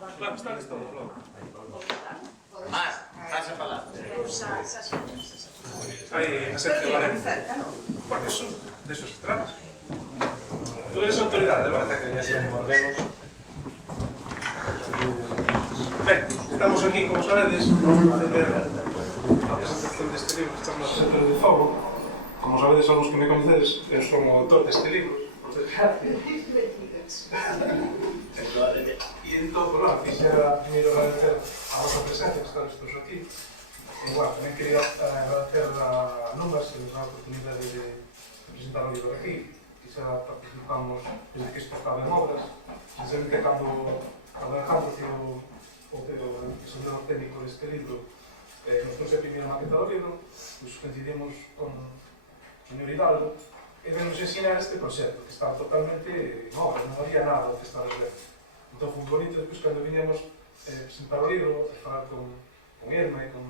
Claro, está neste blog. Pasa para lá. Hai a Sergio Valente. Bueno, eso, de eso se trata. Tú eres autoridade, ¿verdad? Ben, estamos aquí, como sabedes, a fazer a presentación deste libro que estamos a Centro de Fogo. Como sabedes, son os que me conocedes, eu son o autor deste libro. E entón, bueno, quixera primeiro agradecer a vosa presencia que estades todos aquí. E, bueno, tamén quería agradecer a Numas que nos dá a oportunidade de presentar o libro aquí. Quizá participamos desde que isto estaba en obras, desde que cando Alejandro tivo o presentador técnico deste libro, nos trouxe a primeira maqueta do libro, pois coincidimos con o señor Hidalgo, e de nos ensinar este proxecto, que estaba totalmente en obra, non había nada que estaba vendo. Entón foi bonito, depois, cando viñemos presentar o libro, a falar con Irma e con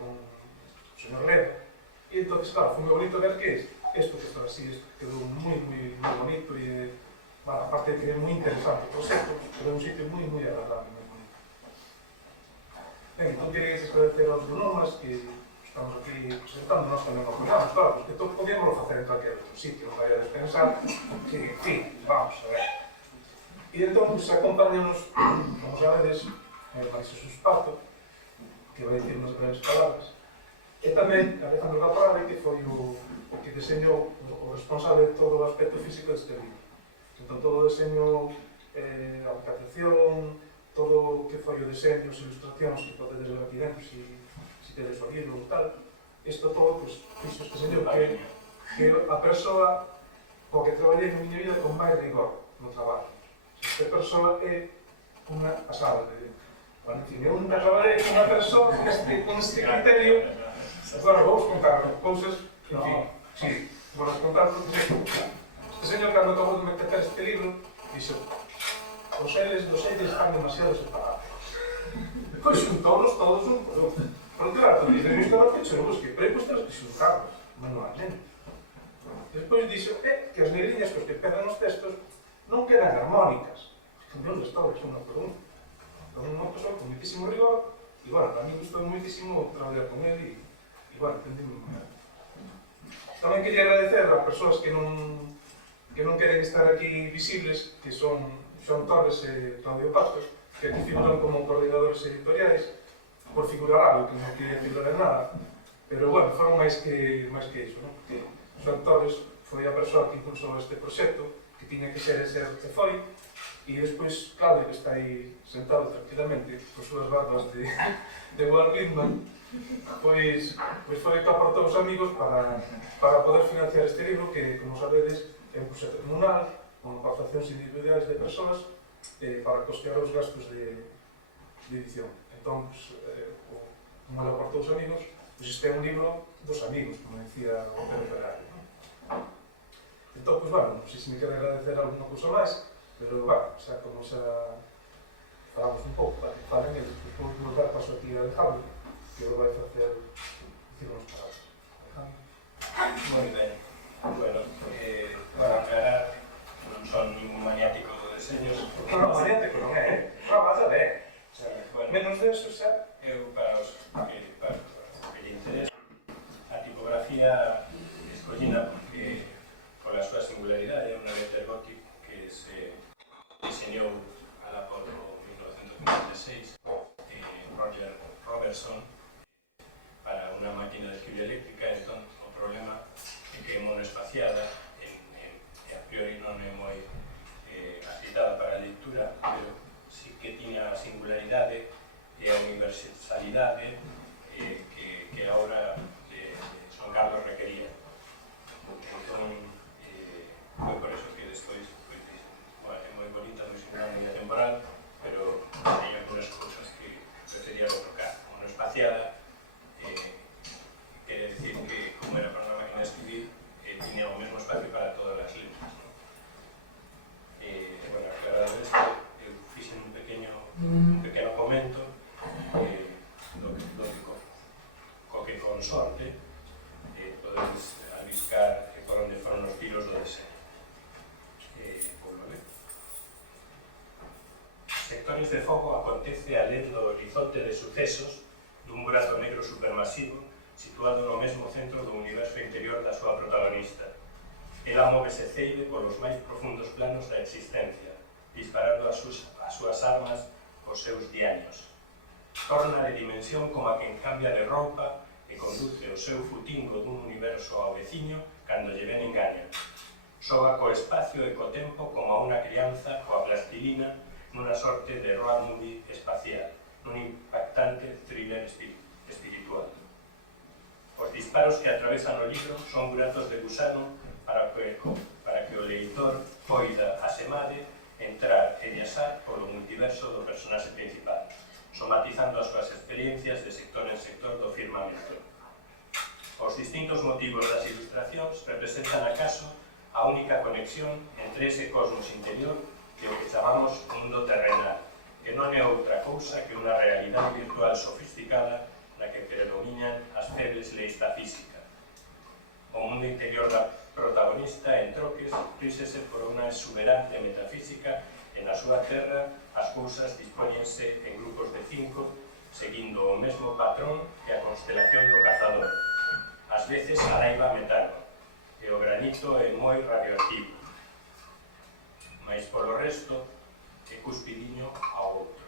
o señor Leva, e entón, claro, foi moi bonito ver que isto que está así, isto que quedou moi bonito e, bueno, aparte de que é moi interesante o proxecto, pero é un sitio moi agradable, moi bonito. Ben, entón quería agradecer aos Normas que estamos aquí presentando, nós tamén o apoiamos, claro, porque todos podíamos facer en calquer outro sitio, non vaya a despensar, que, en fin, vamos a ver. E entón, pues, acompañamos, como sabedes, María Jesús Pato, que vai dicir unas breves palabras, e tamén Alejandro Gaprade, que foi o que deseñou, o responsable de todo o aspecto físico deste libro. Entón, todo o deseño, a aplicación, todo o que foi o deseño, as ilustracións que podedes ver aquí dentro, se tedes o libro ou tal, isto todo, pues, fixo este señor que a persoa co que traballei na miña vida con máis rigor no traballo. Esta persoa é unha pasada de... Bueno, en fin, eu nunca traballei con unha persoa con este criterio. Agora vamos contar cousas, en fin, sí, vamos contar cousas. Este señor, cando acabou de meter este libro, dixo: os eles dos eles están demasiado separados. Pois xuntónos todos un por outro. Porque claro, todo dicen isto no fecho, non busque, pero hai cuestións que xuntarnos manualmente. Despois dixo que as negriñas cos que pegan os textos non quedan armónicas. Cambiou de história, unha por unha. Entón, unha persoa con muitísimo rigor, e, bueno, a mí gustou muitísimo traballar con ele, e, bueno, entendíme moi ben. Tamén quería agradecer a persoas que non queren estar aquí visibles, que son Xoan Torres e Claudio Pastos, que aquí figuran como coordinadores editoriais, por figurar algo, que non quería figurar en nada, pero, bueno, foron máis que iso, non? Porque Xoan Torres foi a persoa que impulsou este proxecto, que tiña que ser ese que foi, e despois Claudio, que está aí sentado tranquilamente, con súas barbas de Walt Whitman, pois foi que aportou os amigos para poder financiar este libro, que, como sabedes, é un proxecto comunal, con aportacións individuais de persoas, para costear os gastos de edición. Entón, como ele aportou os amigos, este é un libro dos amigos, como decía o Pedro Ferrari. Entón, bueno, non sei se me quero agradecer alguna cousa máis, pero, bueno, xa como xa falamos un pouco, falen eles, despois vou dar paso aquí a Alejandro, que o vai facer dicir unhas palabras. Alejandro. Moi ben. Bueno, para aclarar, non son ningún maniático de deseños. Non, maniático non é, non, vas a ver. Menos de eso, xa. Eu, para os que lle interesa, a tipografía escollina porque, pola súa singularidade, é unha letter gothic que se diseñou alá por 1956 Roger Robertson para unha máquina de escribir eléctrica. Entón, o problema é que é monoespaciada e a priori non é moi acitada para a lectura, pero sí que tiña a singularidade e a Sectores de Fogo acontece alén do horizonte de sucesos dun burato negro supermasivo situado no mesmo centro do universo interior da súa protagonista. Ela móvese ceibe polos máis profundos planos da existencia, disparando as súas armas aos seus diaños. Torna de dimensión como a quen cambia de roupa e conduce o seu futingo dun universo ao veciño cando lle ven engaña. Xoga co espacio e co tempo como a unha crianza coa plastilina nunha sorte de road movie espacial, nun impactante thriller espiritual. Os disparos que atravesan o libro son buratos de gusano para que o leitor poida asemade entrar e viaxar polo multiverso do personaxe principal, somatizando as súas experiencias de sector en sector do firmamento. Os distintos motivos das ilustracións representan acaso a única conexión entre ese cosmos interior e o que chamamos mundo terrenal, que non é outra cousa que unha realidade virtual sofisticada na que predominan as febles leis da física. O mundo interior da protagonista, en troques, ríxese por unha exuberante metafísica e na súa terra as cousas dispóñense en grupos de 5, seguindo o mesmo patrón que a constelación do cazador. Ás veces a laiva metano, e o granito é moi radioactivo, mais polo resto é cuspidiño ao outro.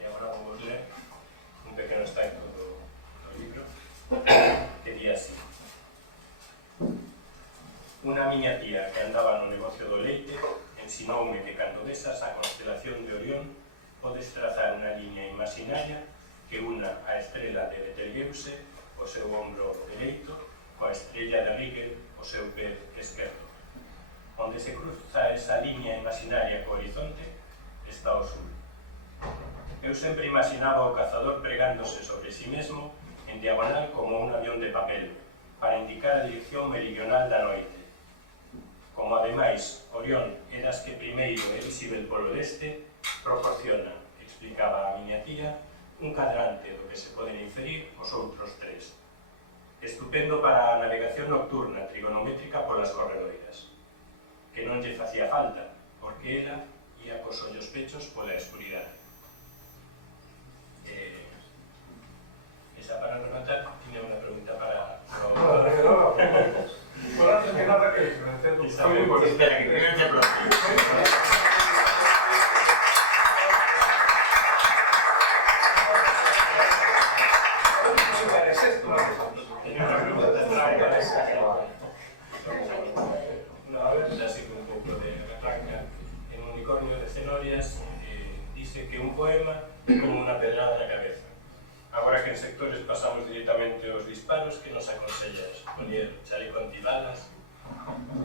E agora vamos ler un pequeno extracto do libro que di así: Unha miña tía que andaba no negocio do leite ensinoume que cando desas a constelación de Orión podes trazar unha liña imaginaria que una a estrela de Betelgeuse, o seu ombro dereito, coa estrella de Rigel, o seu pé esquerdo. Onde se cruza esa liña imaginaria co horizonte está o sur. Eu sempre imaginaba o cazador pregándose sobre si mesmo en diagonal como un avión de papel, para indicar a dirección meridional da noite. Como ademais Orión é das que primeiro é visível polo leste, proporciona, explicaba a miña tía, un cadrante do que se poden inferir os outros tres. Estupendo para a navegación nocturna trigonométrica polas corredoiras, que non lle facía falta, porque ela ia cos ollos pechos pola escuridade. Esa para rematar, tiene unha pregunta para... Bueno, antes que nada, que Isabel, espera, que creo que dice que un poema é como unha pedrada na cabeza. Agora que en sectores pasamos directamente aos disparos, que nos aconsellas? Poner chaleco antibalas?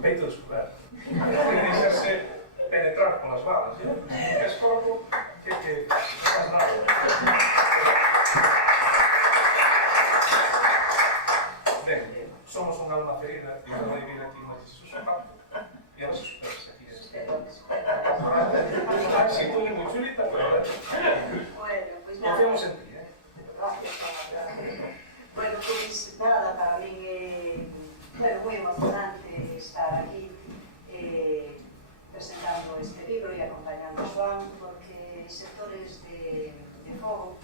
Peito descoberto. Ten que deixarse penetrar con as balas, ¿eh? Es corpo que non faz nada. Ben, somos unha alma ferida e vamos a vivir aquí no susurrado. E ahora se superas aquí. Si tú eres muy chulita, pero... Bueno, pues nada. Confiamos en ti, ¿eh? Gracias, bueno, pues nada, para mí muy emocionante estar aquí presentando este libro y acompañando a Joan, porque Sectores de Fogo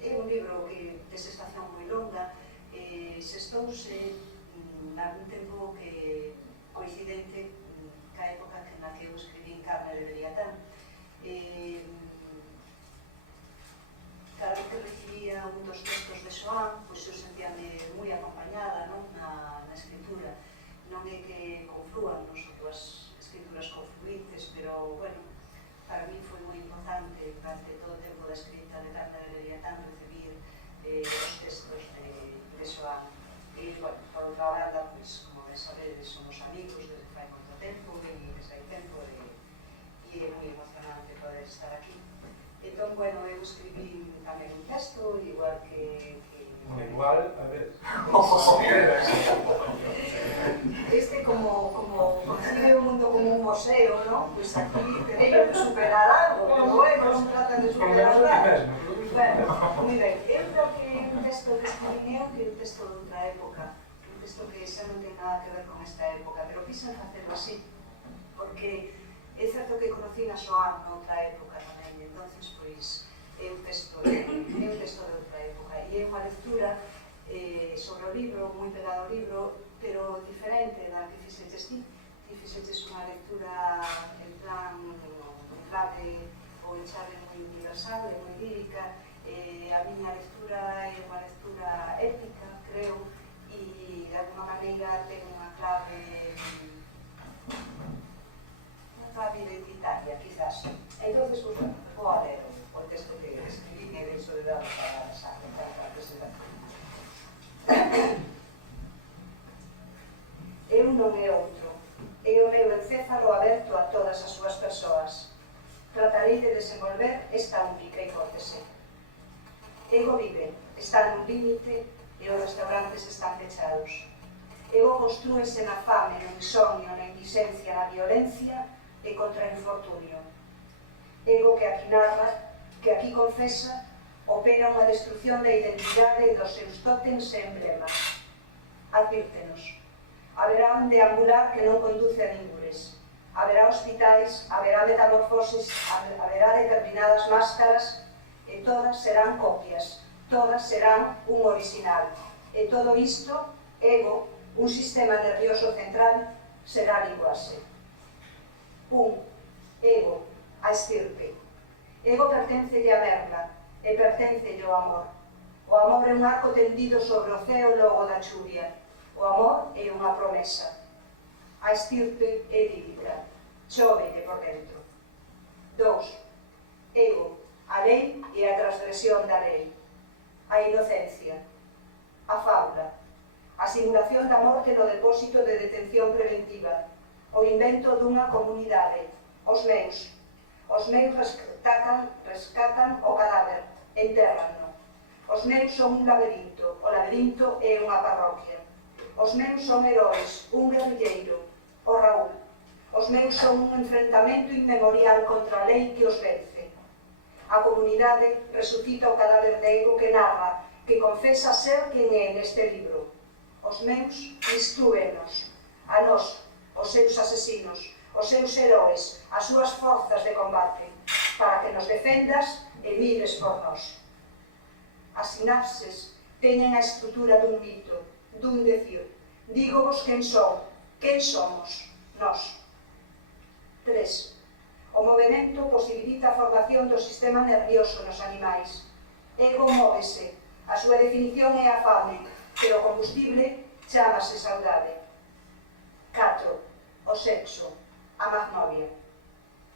é un libro que de xestación moi longa, xestouse algún tempo que coincidente ca época na que eu escribí Carne de Leviatán. Cada vez que recibía un dos textos de Joan, pois eu sentíame moi acompañada, non, na escritura. Non é que conflúan as súas escrituras confluentes, pero, bueno, para mí foi moi importante durante todo o tempo da escrita de Carne de Leviatán recibir os textos de Joan. E, bueno, por outra banda, pois, como ben sabedes, somos amigos desde fai moito tempo, e desde hai tempo, e é moi emocionante poder estar aquí. Entón, bueno, eu escribí tamén un texto, igual que... Igual, a ver... Este como concibe o mundo como un museo, non? Pois aquí tenéis que superar algo, pero bueno, non se trata de superar nada. Bueno, moi ben. Eu creo que un texto que escribí que é un texto de outra época, un texto que xa non ten nada que ver con esta época, pero quixen facelo así, porque é certo que conocí a Xoán noutra época tamén, entonces, pois, é un texto de outra época, e é unha lectura sobre o libro, moi pegado ao libro, pero diferente da que fixeches ti. Ti fixeches unha lectura en plan ou en chave moi universal, moi lírica. A miña lectura é unha lectura épica, creo, e de alguma maneira ten unha clave identitaria, quizás. Entón, pues, bueno, vou a ler o texto que escribí e deixo de dar para a presentación. Eu non é outro, é o meu encéfalo aberto a todas as súas persoas. Tratarei de desenvolver esta única hipótese. Ego vive, está nun límite e os restaurantes están pechados. Ego construese na fame, no insomnio, na indixencia, na violencia e contra o infortunio. Ego que aquí narra, que aquí confesa, opera unha destrucción da identidade e dos seus tótems e emblemas. Advírtenos. Haberá un deambular que non conduce a ningures. Haberá hospitais, haberá metamorfoses, haberá determinadas máscaras e todas serán copias, todas serán un original. E todo isto, ego, un sistema nervioso central, será linguaxe. Ego, a estirpe. Ego perténcelle a Merla e perténcelle ao amor. O amor é un arco tendido sobre o ceo logo da chuvia. O amor é unha promesa. A estirpe é lírica. Chóvelle por dentro. 2. Ego, a lei e a transgresión da lei. A inocencia. A fábula. A simulación da morte no depósito de detención preventiva. O invento dunha comunidade. Os meus. Os meus rescatan o cadáver, entérranno. Os meus son un laberinto. O laberinto é unha parroquia. Os meus son heróis, un guerrilleiro, o Raúl. Os meus son un enfrentamento inmemorial contra a lei que os vence. A comunidade resucita o cadáver de ego que narra, que confesa ser quen é neste libro. Os meus instrúenos, a nós, os seus asesinos, os seus heróis, as súas forzas de combate, para que nos defendas e mires por nós. As sinapses teñen a estrutura dun mito, dun decir. Dígovos quen son, quen somos, nós. 3. O movimento posibilita a formación do sistema nervioso nos animais. Ego móvese, a súa definición é a fame, pero o combustible chámase saudade. 4. O sexo, a magnolia.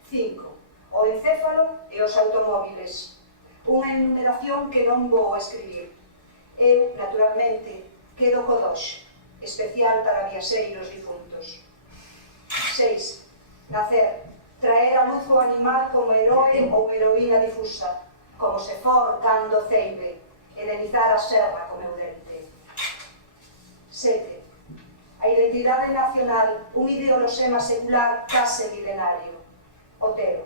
5. O encéfalo e os automóviles. Unha enumeración que non vou escribir. Eu, naturalmente, quedo co 2, especial para viaxeiros difuntos. 6. Nacer, traer a luz o animal como heroe ou heroína difusa, como se for cando ceibe, enenizar a serra co meu dente. 7. A identidade nacional, un ideoloxema secular case milenario. Otero.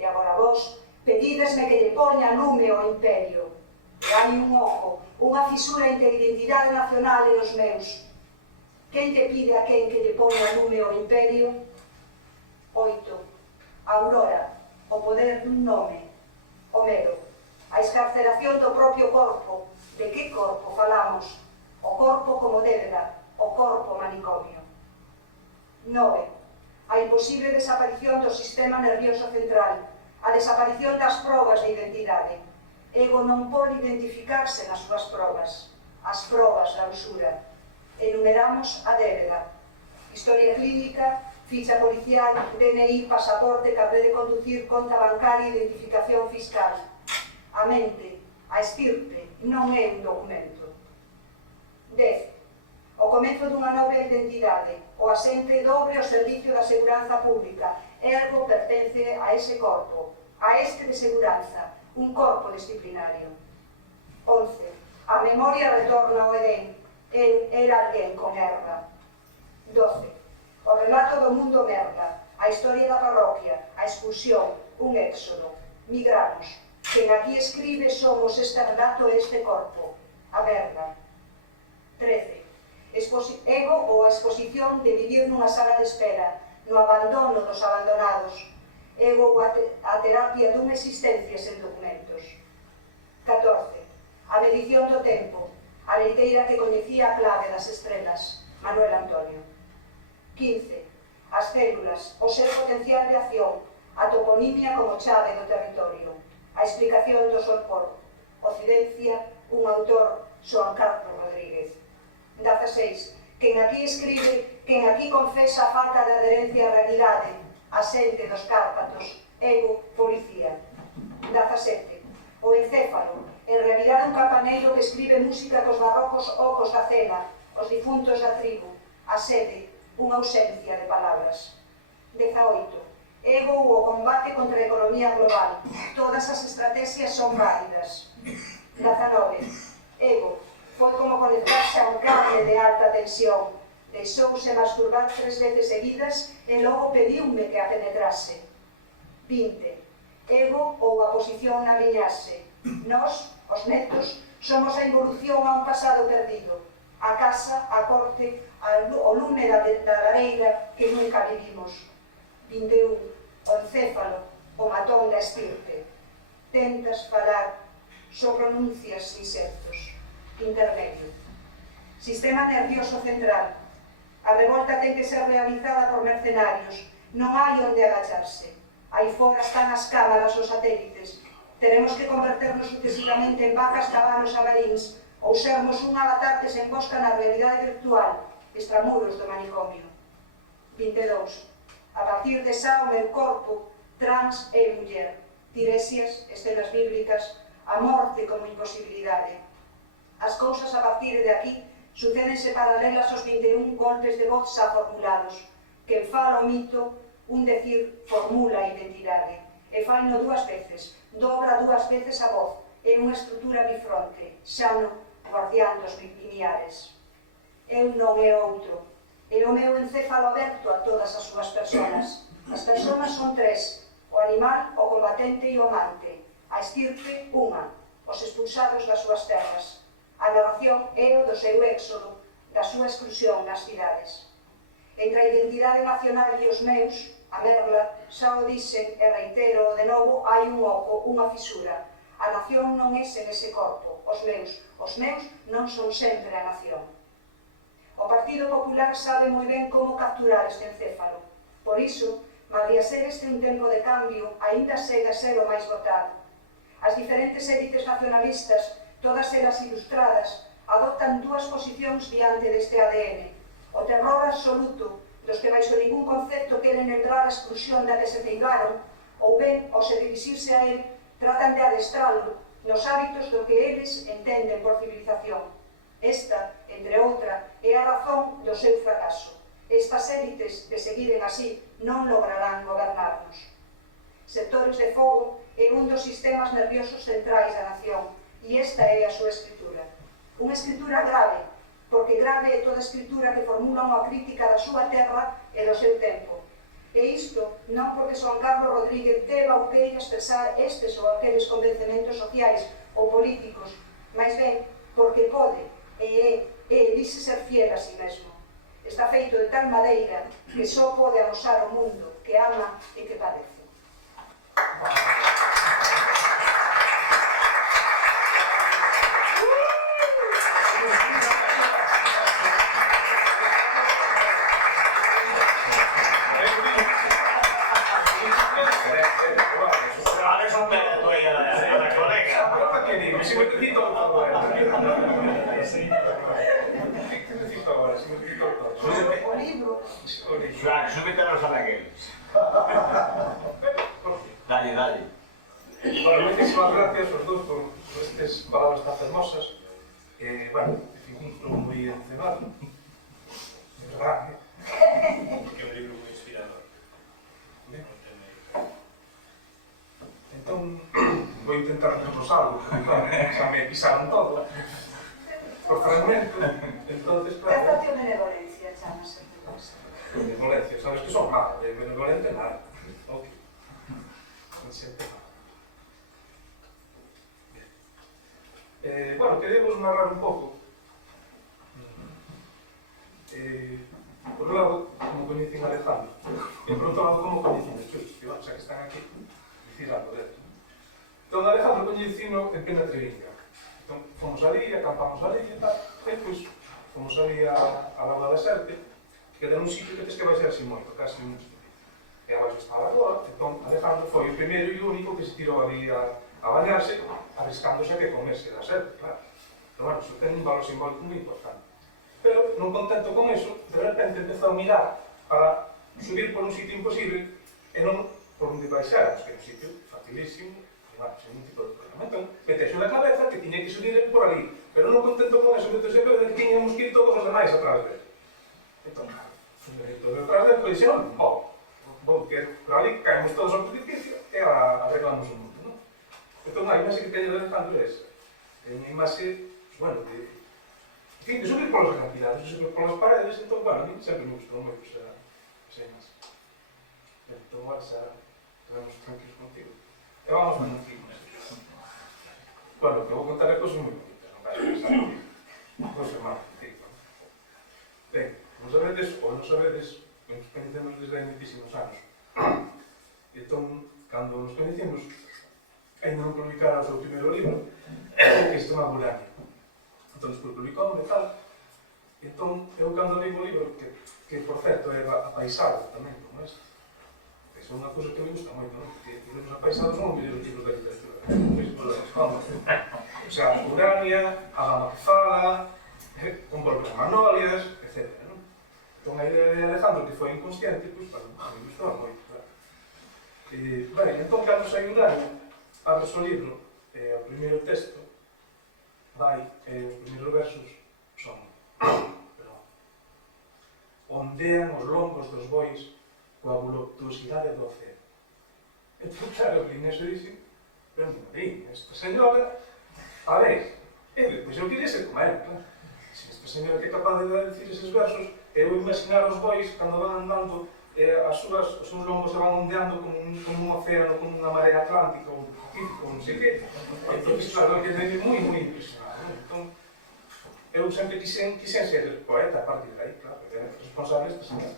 E agora vos, pedidesme que lle poña lume ao imperio. E hai un ojo, unha fisura entre a identidade nacional e os meus. Quen lle pide a quen que lle poña lume ao imperio? 8. Aurora, o poder dun nome. Homero, a escarceración do propio corpo. De que corpo falamos? O corpo como débeda, o corpo manicomio. 9. A imposible desaparición do sistema nervioso central, a desaparición das probas de identidade. Ego non pode identificarse nas súas probas, as probas da usura. Enumeramos a débeda. Historia clínica, ficha policial, DNI, pasaporte, carné de conducir, conta bancaria, identificación fiscal. A mente, a estirpe, non é un documento. 10. O comezo dunha nova identidade, o asente dobre ao servicio da seguranza pública, ergo pertence a ese corpo, a este de seguranza, un corpo disciplinario. 11. A memoria retorna ao Edén, el era alguén con erva. 12. O relato do mundo merda, a historia da parroquia, a expulsión, un éxodo, migramos. Quen aquí escribe somos este relato e este corpo, a merda. 13. Ego ou a exposición de vivir nunha sala de espera, no abandono dos abandonados, ego a terapia dunha existencia sen documentos. 14. A medición do tempo, a leiteira que coñecía a clave das estrelas, Manuel Antonio. 15. As células, o seu potencial de acción, a toponimia como chave do territorio, a explicación do solpor, Occidencia, un autor, Xoan Carlos Rodríguez. 16. Quen aquí escribe, quen aquí confesa a falta de adherencia á realidade, a xente dos Cárpatos, ego, policía. 17. O encéfalo, en realidade un campaneiro que escribe música cos barrocos ocos da cena, os difuntos da tribu, a sede, unha ausencia de palabras. 18. Ego ou o combate contra a economía global. Todas as estrategias son válidas. 19. Ego foi como conectarse a un cable de alta tensión. Deixouse masturbar 3 veces seguidas e logo pediume que a penetrase. 20. Ego ou a posición na liñaxe. Nós, os netos, somos a involución a un pasado perdido. A casa, a corte, o lume da lareira que nunca vivimos. 21. O encéfalo, o matón da estirpe. Tentas falar, só pronuncias insertos. Intermedio. Sistema nervioso central. A revolta ten que ser realizada por mercenarios. Non hai onde agacharse. Aí fora están as cámaras, os satélites. Teremos que converternos sucesivamente en vacas, cabanos, abalíns, ou sermos un avatar que se embosca na realidade virtual, extramuros do manicomio. 22. A partir de xa o meu corpo, trans e muller. Tiresias, escenas bíblicas, a morte como imposibilidade. As cousas a partir de aquí sucédense paralelas aos 21 golpes de voz xa formulados. Quen fala o mito, un decir formula a identidade. E faino 2 veces, dobra 2 veces a voz. É unha estrutura bifronte, xa no guardián dos limiares. Eu non é outro. É o meu encéfalo aberto a todas as súas personas. As personas son 3, o animal, o combatente e o amante. A estirpe, unha, os expulsados das súas terras. A narración é o do seu éxodo, da súa exclusión nas cidades. Entre a identidade nacional e os meus, a Merla, xa o dixen e reitero de novo, hai un oco, unha fisura. A nación non é sen ese corpo, os meus non son sempre a nación. O Partido Popular sabe moi ben como capturar este encéfalo. Por iso, malía ser este un tempo de cambio, aínda segue a ser o máis votado. As diferentes élites nacionalistas, todas elas ilustradas, adoptan 2 posicións diante deste ADN. O terror absoluto, dos que baixo ningún concepto queren lembrar a exclusión da que se ceigaron, ou ben, ao se dirixirse a él, tratan de adestralo nos hábitos do que eles entenden por civilización. Esta, entre outra, é a razón do seu fracaso. Estas élites, de seguiren así, non lograrán gobernarnos. Sectores de fogo é un dos sistemas nerviosos centrais da nación, e esta é a súa escritura. Unha escritura grave, porque grave é toda escritura que formula unha crítica da súa terra e do seu tempo. E isto non porque Xoan Carlos Rodríguez deba ou queira expresar estes ou aqueles convencementos sociais ou políticos, máis ben porque pode e dixe ser fiel a si mesmo. Está feito de tal madeira que só pode amosar o mundo que ama e que padece. O libro... Joan, súbitelos a naqueles. Dale. Bueno, moitísimas gracias aos dous por estes palabras tan fermosas. Bueno, estou moi emocionado. De verdade. Porque é un libro moi inspirador. Entón, vou intentar reposarlo, porque claro, xa me pisaron todo. Por fragmento. Entonces, claro... Trátate o benevolencia, chamase. Benevolencia, sabes que son mal, de benevolente nada. Ok. Non sempre mal. Bueno, queremos narrar un pouco. Por un lado, como coñecen a Alejandro, E por outro lado, como coñecín os chustos, que, bueno, xa que están aquí, dicir algo deles. Entón, Alejandro coñecino en Pena Trevinga. Entón, fomos ali, acampamos ali e tal, e pois, fomos ali a Lagoa da Serte, que era un sitio que tens que baixar así moito, casi un sitio. E abaixo está a lagoa, entón, Alejandro foi o primeiro e o único que se tirou ali a bañarse, arriscándose a que comese da Serte, claro. Pero, bueno, iso ten un valor simbólico moi importante. Pero, non contento con eso, de repente empezou a mirar para subir por un sitio imposible e non por onde baixáramos, que é un sitio facilísimo, e, bueno, sin ningún tipo de problema. Entón, metese na cabeza que tiña que subir por ali, pero non contento con eso, metese a cabeza que tiñamos que ir todos os demais atrás dele. Entón, claro, todos atrás dele, pois dixeron, vou que por ali caemos todos ao precipicio e arreglamos o mundo, non? Entón, a imaxe que teño de Alejandro é esa. É unha imaxe, bueno, de subir polos acantilados, de subir polas paredes, entón, bueno, a mí sempre me gustou moito esa imaxe. Entón, agora xa estamos tranquilos contigo. E vamos con un filme. Bueno, que vou contar é cosas moi bonitas, non vai pensar que cosas máis contigo. Ben, non sabedes, ou non sabedes, nos coñecemos desde hai moitísimos anos. Entón, cando nos coñecemos, ainda non publicara o seu primeiro libro, que se chama Burania. Entón, despois publicou e tal. Entón, eu cando leio o libro, que por certo é apaisado tamén, como este, que é unha cousa que me gusta moito, non? Porque os libros apaisados son os mellores libros da literatura. Vamos. O sea, Urania, A dama que fala, Un volver a Magnolias, etc. Entón, a idea de Alejandro, que foi inconsciente, pois, bueno, me gustou moito, claro. Ben, entón, cando sai Urania, abres o libro, o primeiro texto, vai, os primeiros versos son, ondean os lombos dos bois coa voluptuosidade do océano. Entón, claro, Inés dixe, pero non, esta señora, a ver, pois eu queria ser como ela, claro. Se esta señora que é capaz de decir eses versos, eu imaginar os bois, cando van andando, os seus lombos se van ondeando como un océano, como unha marea atlántica, ou un pacífico, non sei que. Entón, claro, que é moi impresionante. Entón, eu sempre quixen ser poeta a partir de aí, claro, porque é responsable esta señora.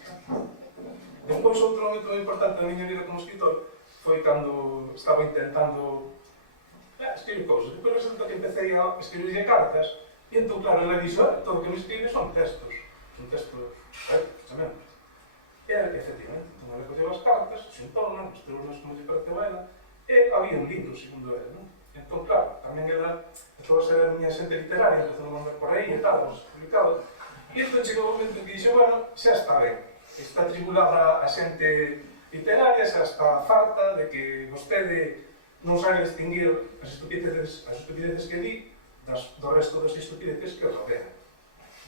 Despois, outro momento moi importante da miña vida como escritor foi cando estaba intentando escribir cousas. Depois resulta que empecé a escribirlle cartas, e entón, claro, ela dixo, todo o que me escribe son textos. Un texto, chamemos. E era que, efectivamente, entón, ela colleu as cartas, xuntou-nas, mostrou-nas como lle pareceu a ela, e había un libro, segundo ela, non? Entón, claro, tamén ela empezou a ser a miña xente literaria, empezou a mandar por aí e tal, publicado. E entón chegou o momento en que dixo, bueno, xa está ben. Está tribulada a xente literaria, xa está farta de que vostede non sabe distinguir as estupideces que di do resto das estupideces que o rodean.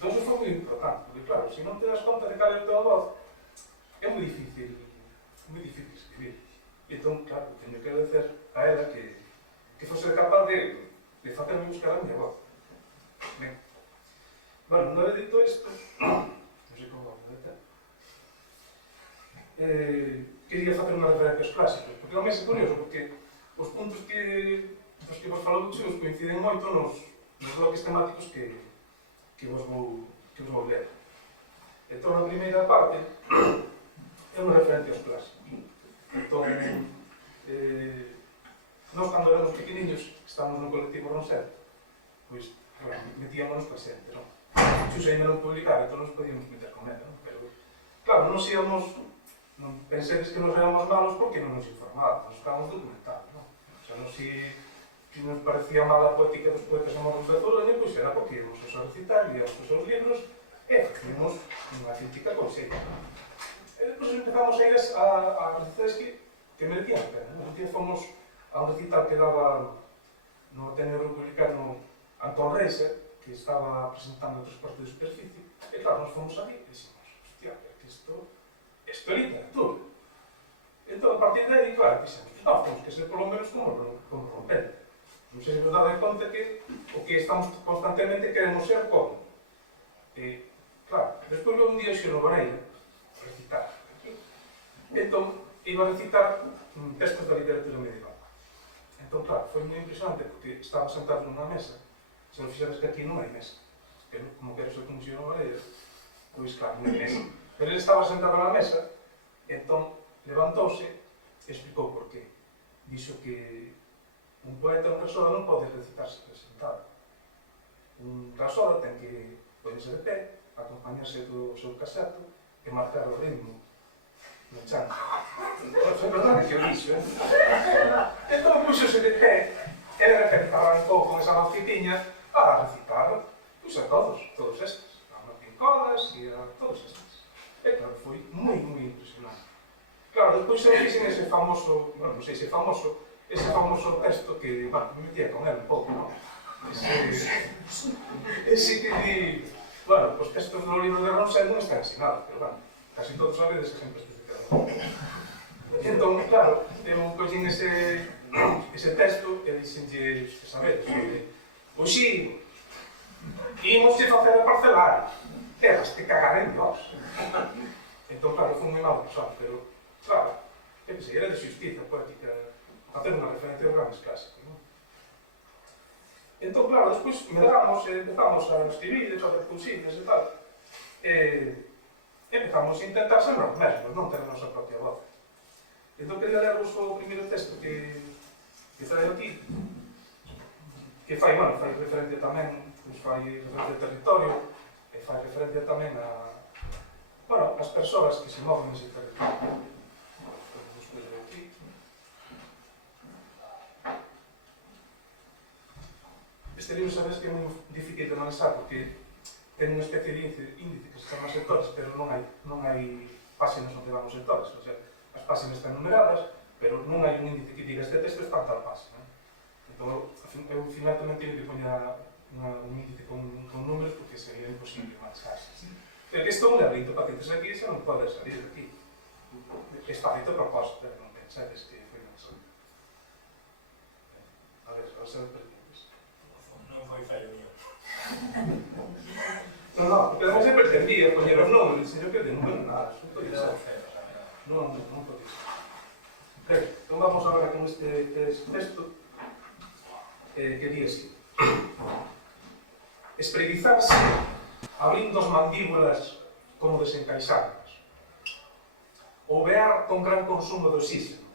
Entón, iso foi moi importante, porque claro, se non te das conta de cal é o teu voz, é moi difícil escribir. E entón, claro, teño que agradecer a ela que fose capaz de facerme buscar a miña voz. Ben, bueno, non he dito isto, non sei como vamos a deter, quería facer unha referencia aos clásicos, porque é máis curioso, porque os puntos dos que vos falo os coinciden moito nos bloques temáticos que vos vou ler. Entón, a primeira parte é unha referencia aos clásicos. Entón, nós cando éramos pequeniños, estábamos no colectivo Ronset, pois, metíamos para xente, non? Xus ainda non publicaba, entón nos podíamos meter con ela, non? Pero, claro, nos íamos, non pensedes que nos éramos malos porque non nos informábamos, nos estábamos documentando, non? O sea, non se nos parecía mal a poética dos poetas amoros da Zoroña, pois era porque íamos a recitar, íamos os seus libros, e facíamos unha crítica con seria. E depois empezamos a ir a recitales que merecían pena. Un día fomos a un recital que daba no Ateneo Republicano Antón Reiser, que estaba presentando o transporte de superficie, e claro, nos fomos ali e dixemos, hostia, que isto é literatura. Entón, a partir de aí, claro, dixemos, temos que ser polo menos como Rompente. Non sei se nos dade conta que o que estamos constantemente queremos ser como. E, claro, despois un día xo no Vareira a recitar. Entón, iba a recitar textos da literatura medieval. Entón, claro, foi moi impresionante porque estaba sentado nunha mesa. Se non fixeras que aquí non hai mesa. Pero, como quero ser como xo no Vareira, pois, claro, non hai mesa. Pero ele estaba sentado na mesa Entón, levantouse e explicou por qué. Dixo que un poeta ou un rasoda non pode recitarse sentado. Un rasoda ten que poñerse de pé, acompañarse do seu casato e marcar o ritmo no chan. É verdade que o dixo, Entón, puxose de pé e de repente arrancou con esa voz que tiña para recitar, a todos estes, a Martín Codas e a todos estes. E claro, foi moi impresionante. Claro, despois eu dixen ese famoso, bueno, non sei se famoso, ese famoso texto que, bueno, me metía con él un pouco, non? Ese que di, bueno, os textos do libro de Ronsel non están ensinados, pero bueno, casi todos sabedes exemplos que se quedan. Entón, claro, eu collín ese texto e dixenlle, sabedes, pois si, imos de facer a parcelar, terras te cagar en Dios. Entón, claro, foi moi mal pesado, pero, claro, que sei, era de xustiza poética, facer unha referencia aos grandes clásicos, non? Entón, claro, despois medramos e empezamos a escribir, a facer cousitas e tal, e empezamos a intentar ser nós mesmos, non ter a nosa propia voz. Entón, quería leros o primeiro texto que traio aquí, que fai, bueno, fai referencia tamén, fai referencia ao territorio, e fai referencia tamén a, bueno, as persoas que se moven nese territorio. Vamos ver aquí. Este libro sabes que é moi difícil de manejar porque ten unha especie de índice que se chama sectores, pero non hai páxinas onde van os sectores, o sea, as páxinas están numeradas, pero non hai un índice que diga este texto está en tal páxina. Entón, eu, final, tamén teño que poñer un índice con números porque sería imposible manejarse. Pero que isto é un labrito para que entres aquí e xa non podes salir de aquí. Está feito a propósito, non pensades que foi unha cosa. A ver, a ser perdidos. Non foi fallo mío. Non, porque además se pretendía poñer os números, señor que de número nada, non podía ser. Non podía ser. Ben, entón vamos agora con este texto que di así. Espreguizarse abrindo as mandíbulas como desencaixarlas. Ouvear con gran consumo de oxígeno.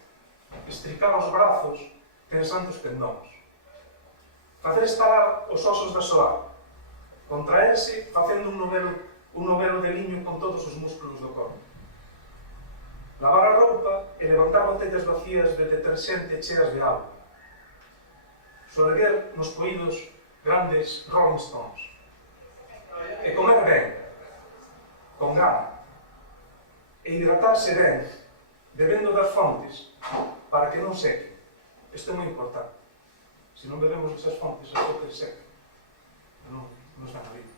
Estricar os brazos tensando os tendóns. Facer estalar os osos da soar. Contraerse facendo un novelo de liño con todos os músculos do corpo. Lavar a roupa e levantar botellas vacías de deterxente cheas de auga. Soerguer nos coídos grandes Rolling Stones. E comer ben, con gana. E hidratarse ben, bebendo das fontes, para que non seque. Isto é moi importante. Se non bebemos esas fontes, as fontes secan. Non está na vida.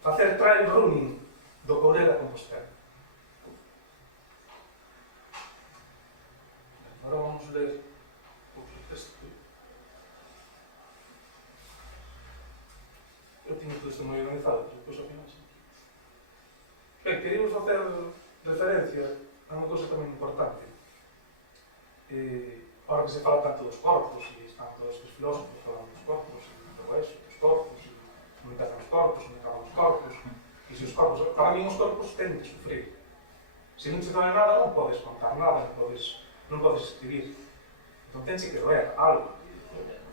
Facer trail running do Courel a Compostela. Agora vamos ler outro texto. Eu tiño todo isto moi organizado, pero depois ao final xa. Ben, queríamos facer referencia a unha cousa tamén importante. Ahora que se fala tanto dos corpos, e están todos os filósofos falando dos corpos, e todo eso, dos corpos, e onde cazan os corpos, onde acaban os corpos, e se os corpos, para mí os corpos tenen que sufrir. Se non se doe nada, non podes contar nada, non podes escribir. Entón tense que doer algo.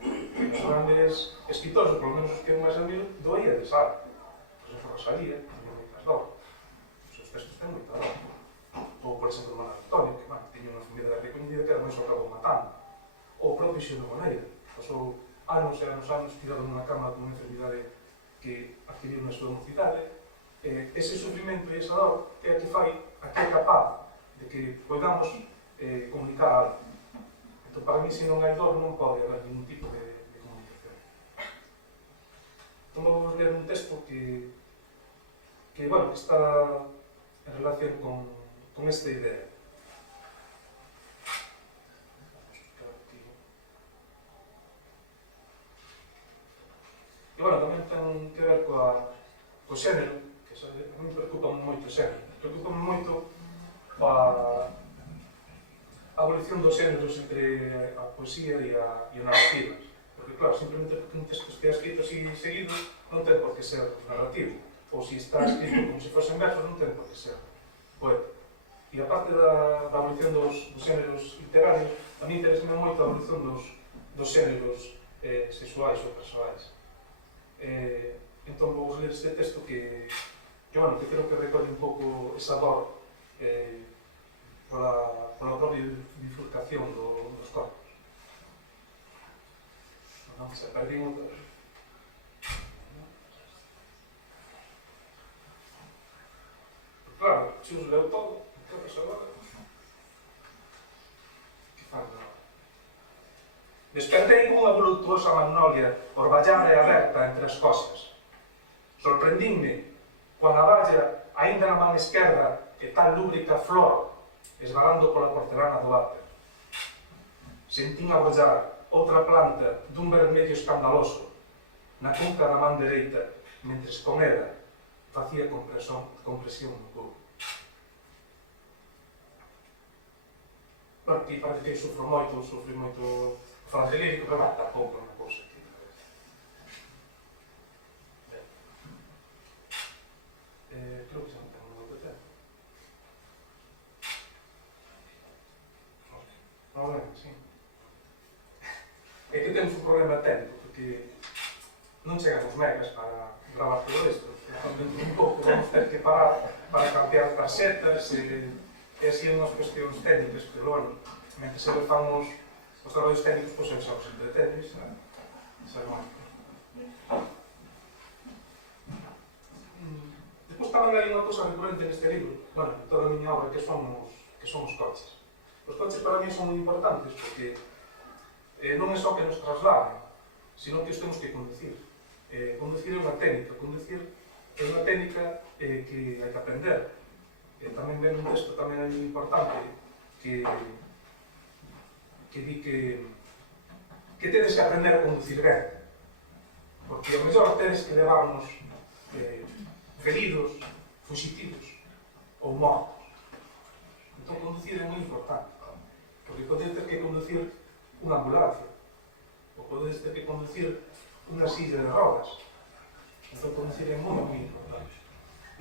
Os grandes escritores, polo menos os que eu máis admiro, doía de sal. Por exemplo, Rosalía, tiña moitas dor. Os seus textos ten moita dor. Ou, por exemplo, Manuel Antonio, que tiña unha enfermidade recoñecida que ademais o acabou matando. Ou o propio Xino Boneira, pasou anos e anos tirado nunha cama con unha enfermidade que adquiriu na súa mocidade. Ese sufrimento e esa dor é a que fai, a que é capaz de que podamos comunicar algo. Entón, para mí, se non hai dor, non pode haber ningún tipo de comunicación. Entón, vamos ler un texto que bueno, que está en relación con esta idea. E, bueno, tamén ten que ver co xénero, que a mí preocupa moito o xénero. Preocupa moito a evolución dos xéneros entre a poesía e a narrativa. Porque, claro, simplemente porque un texto estea escrito así seguido non ten por que ser narrativo. Ou se está escrito como se fosen versos non ten por que ser poético. E a parte da evolución dos xéneros literarios, a mí interesa moito a evolución dos xéneros sexuais ou persoais. Entón vou ler este texto que creo que recolle un pouco esa dor pola propia bifurcación dos corpos. Non se perdimos. Claro, Chus leu todo, entón agora que faz agora? Despertei unha voluptuosa magnolia orballada e aberta entre as cosas. Sorprendínme coa navalla aínda na man esquerda e tan lúbrica flor esbarando pola porcelana do váter. Sentín abrollar outra planta dun vermello escandaloso na cunca da man dereita, mentres con ela facía compresión no cubo. Porque parece que sufri moito frase lírico, pero tampouco é unha cousa que... Creo que xa non tengo moito tempo. Non ben, sí. É que temos un problema técnico, porque non chegan os megas para gravar todo isto. Un pouco vamos ter que parar para cambiar tarxetas e así unhas cuestións técnicas, pero bueno, mentre se fan os traballos técnicos, pois xa os entretenes, xa non hai. Despois tamén hai unha cousa recurrente neste libro, bueno, en toda a miña obra, que son os coches. Os coches para mí son moi importantes, porque non é só que nos trasladen, sino que os temos que conducir. Conducir é unha técnica, conducir é unha técnica que hai que aprender. Tamén ven un texto tamén moi importante que di que tedes que aprender a conducir ben, porque ao mellor tedes que levarnos feridos, fugitivos ou mortos. Entón conducir é moi importante, porque podes ter que conducir unha ambulancia, ou podes ter que conducir unha silla de rodas. Entón conducir é moi importante.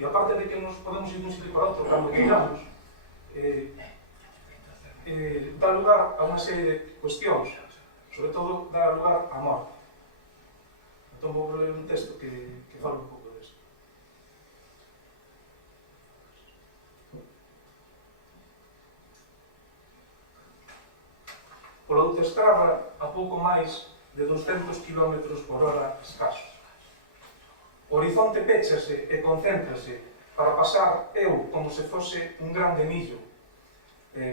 E aparte de que nos podemos ir dun sitio para outro cando queiramos, dá lugar a unha serie de cuestións, sobre todo dá lugar á morte. Entón vou ler un texto que fala un pouco desto. Pola autoestrada, a pouco máis de 200 km por hora escasos. O horizonte péchase e concéntrase para pasar eu como se fose un grande millo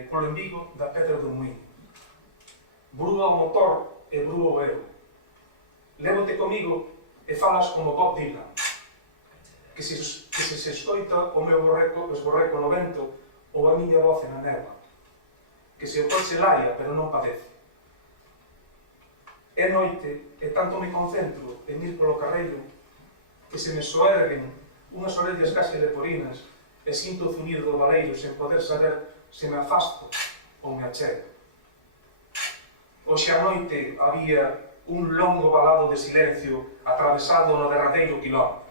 polo embigo da pedra do muíño. Brúa o motor e brúo eu. Lévote comigo e falas como Bob Dylan, que se escoita o meu esborreco no vento ou a miña voz na néboa, que se o coche laia pero non padece. É noite e tanto me concentro en ir polo carreiro que se me soerguen unhas orellas case leporinas e sinto o zunido do baleiro sen poder saber se me afasto ou me achego. Hoxe a noite había un longo balado de silencio atravesado no derradeiro quilómetro.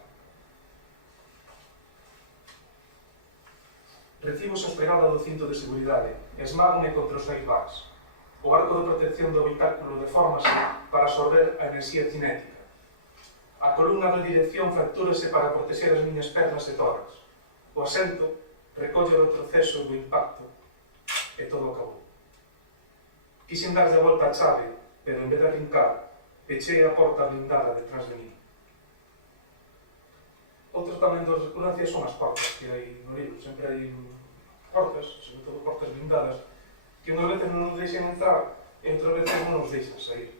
Recibo sospegada do cinto de seguridade e esmágome contra os airbags. O arco de protección do habitáculo deformase para absorber a enerxía cinética. A columna de dirección fractúrase para protexer as miñas pernas e tórax. O asento recolle o retroceso do impacto e todo acabou. Quixen darlle a volta á chave, pero en vez de arrincar, pechei a porta blindada detrás de mí. Outros tamén dos recurrencias son as portas que hai no libro. Sempre hai portas, sobre todo portas blindadas, que unhas veces non nos deixen entrar e outras veces non nos deixen sair.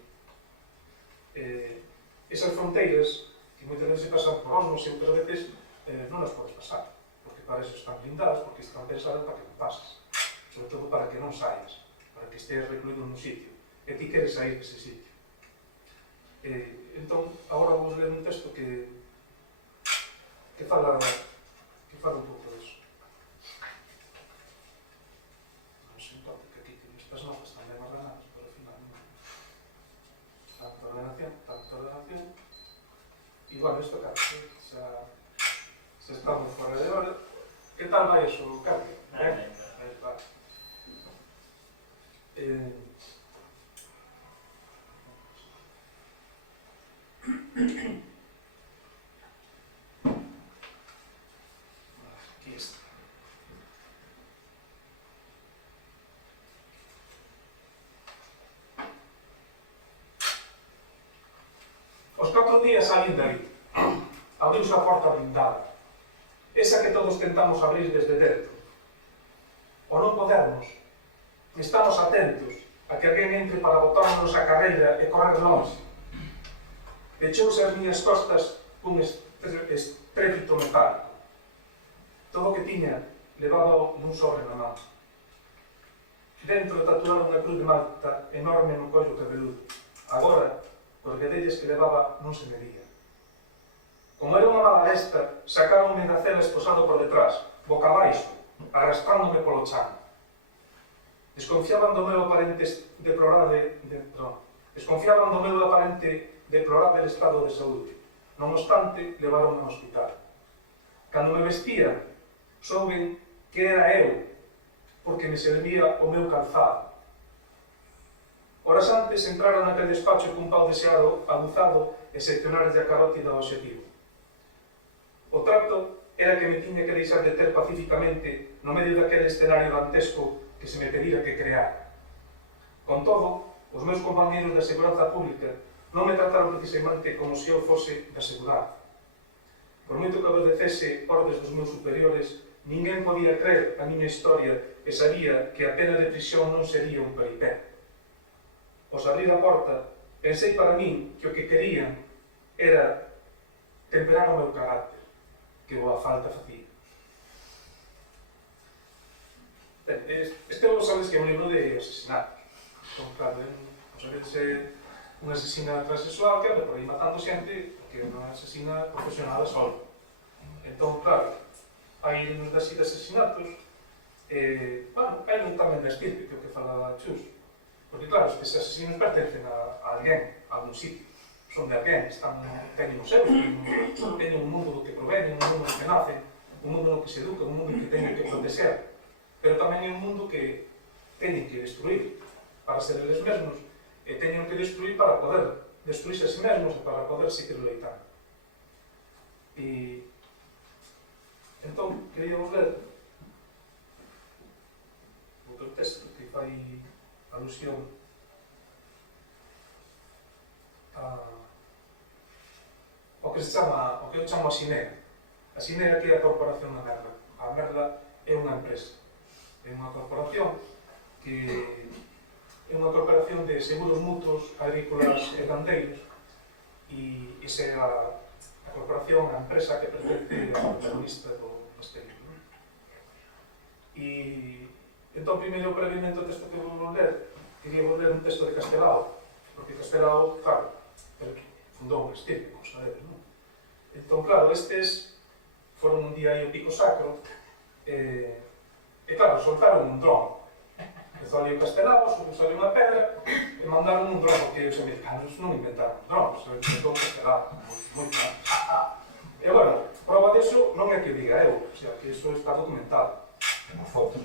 Esas fronteiras que moitas veces se pasan por osmos e outras veces non as podes pasar, porque para eso están blindadas, porque están pensadas para que non pases, sobre todo para que non saias, para que estés recluído nun sitio e ti queres sair dese sitio. Entón, agora vou ler un texto que fala un pouco disso. Non se importa que aquí que estas notas están ben ordenadas, pero ao final non. Tanta ordenación. E, bueno, isto, claro, xa estamos fora de hora. Que tal vai eso, Carlos? Aquí está. Os 4 días saín dali. Abriuse a porta blindada. Esa que todos tentamos abrir desde dentro. O non podermos. Estamos atentos a que alguén entre para botarnos a carreira e correr longe. Pechouse as miñas costas cun estrépito metálico. Todo o que tiña levaba nun sobre na mão. Dentro tatuaron unha cruz de Malta enorme no collo cabeludo. Agora, os guedelles que levaba non se medía. Como era unha mala esta, sacaronme da cela esposado por detrás, boca abaixo, arrastrándome polo chan. Desconfiaban do meu aparente deplorável estado de saúde. Non obstante, levaronme ao hospital. Cando me vestía, souben que era eu, porque me servía o meu calzado. Horas antes entraron naquele despacho cun pau deseado, aguzado e seccionares a carótida ao objetivo. O trato era que me tiña que deixar de ter pacíficamente no medio daquele escenario dantesco que se me pedira que creara. Con todo, os meus compañeros da seguranza pública non me trataron precisamente como se eu fose da seguranza. Por moito que obedecese ordes dos meus superiores, ninguén podía crer a miña historia e sabía que a pena de prisión non sería un peripé. Os abrir a porta, pensei para min que o que querían era temperar o meu carácter, que boa falta facía. Este vos sabes que é un libro de asesinatos. Entón, claro, vos sabedes unha asesina transexual que anda por aí matando xente, que é unha asesina profesional a sol. Entón, claro, hai uns das asesinatos, hai un tamén da estirpe, que é o que fala Chus. Porque, claro, estes asesinos pertencen a alguén, a algún sitio. Son de alguén, teñen os seus, teñen un mundo do que proveñen, un mundo no que nacen, un mundo no que se educan, un mundo que teñen que proteger. Pero tamén é un mundo que teñen que destruir para ser eles mesmos, e teñen que destruir para poder destruirse a si mesmos e para poder seguir loitando. E entón, quería vos ler outro texto que fai alusión ao que eu chamo a Xinea. A Xinea que é a corporación da merda. A merda é unha empresa. É unha corporación que é unha corporación de seguros mutuos, agrícolas e gandeiros, e esa é a corporación, a empresa que pertence ao protagonista deste libro. E entón, primeiro, previamente o texto que vou ler, quería vos ler un texto de Castelao, porque Castelao, claro, fundou un estirpe, como sabedes, non? Entón, claro, estes foron un día aí o Pico Sacro, e claro, soltaron un dron. Empezou ali o Castelao, subiu ali unha pedra, e mandaron un dron, porque os americanos non inventaron drones, se inventou un Castelao, moito antes. E, bueno, prova deso non é que diga eu, o sea, que iso está documentado. Con fotos.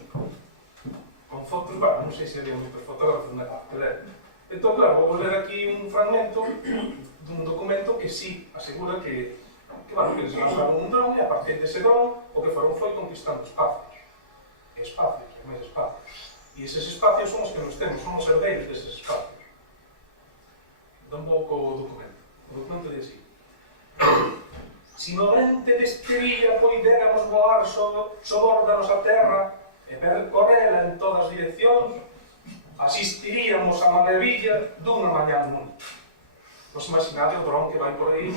Con fotos, bueno, non sei se había moitos fotógrafos na cartelera. Entón, claro, vou ler aquí un fragmento dun documento que sí asegura que eles lanzaron un dron e a partir dese dron o que foron foi conquistando espacios. Espacios, e máis espacios. E eses espacios son os que nos temos, son os herdeiros deses espacios. Entón vou co documento. O documento di así. Si no vente deste día poidéramos voar sobre a nosa terra e percorrela en todas as direccións, asistiríamos a maravilla dunha mañá nunca. Vos imaginade o dron que vai por aí,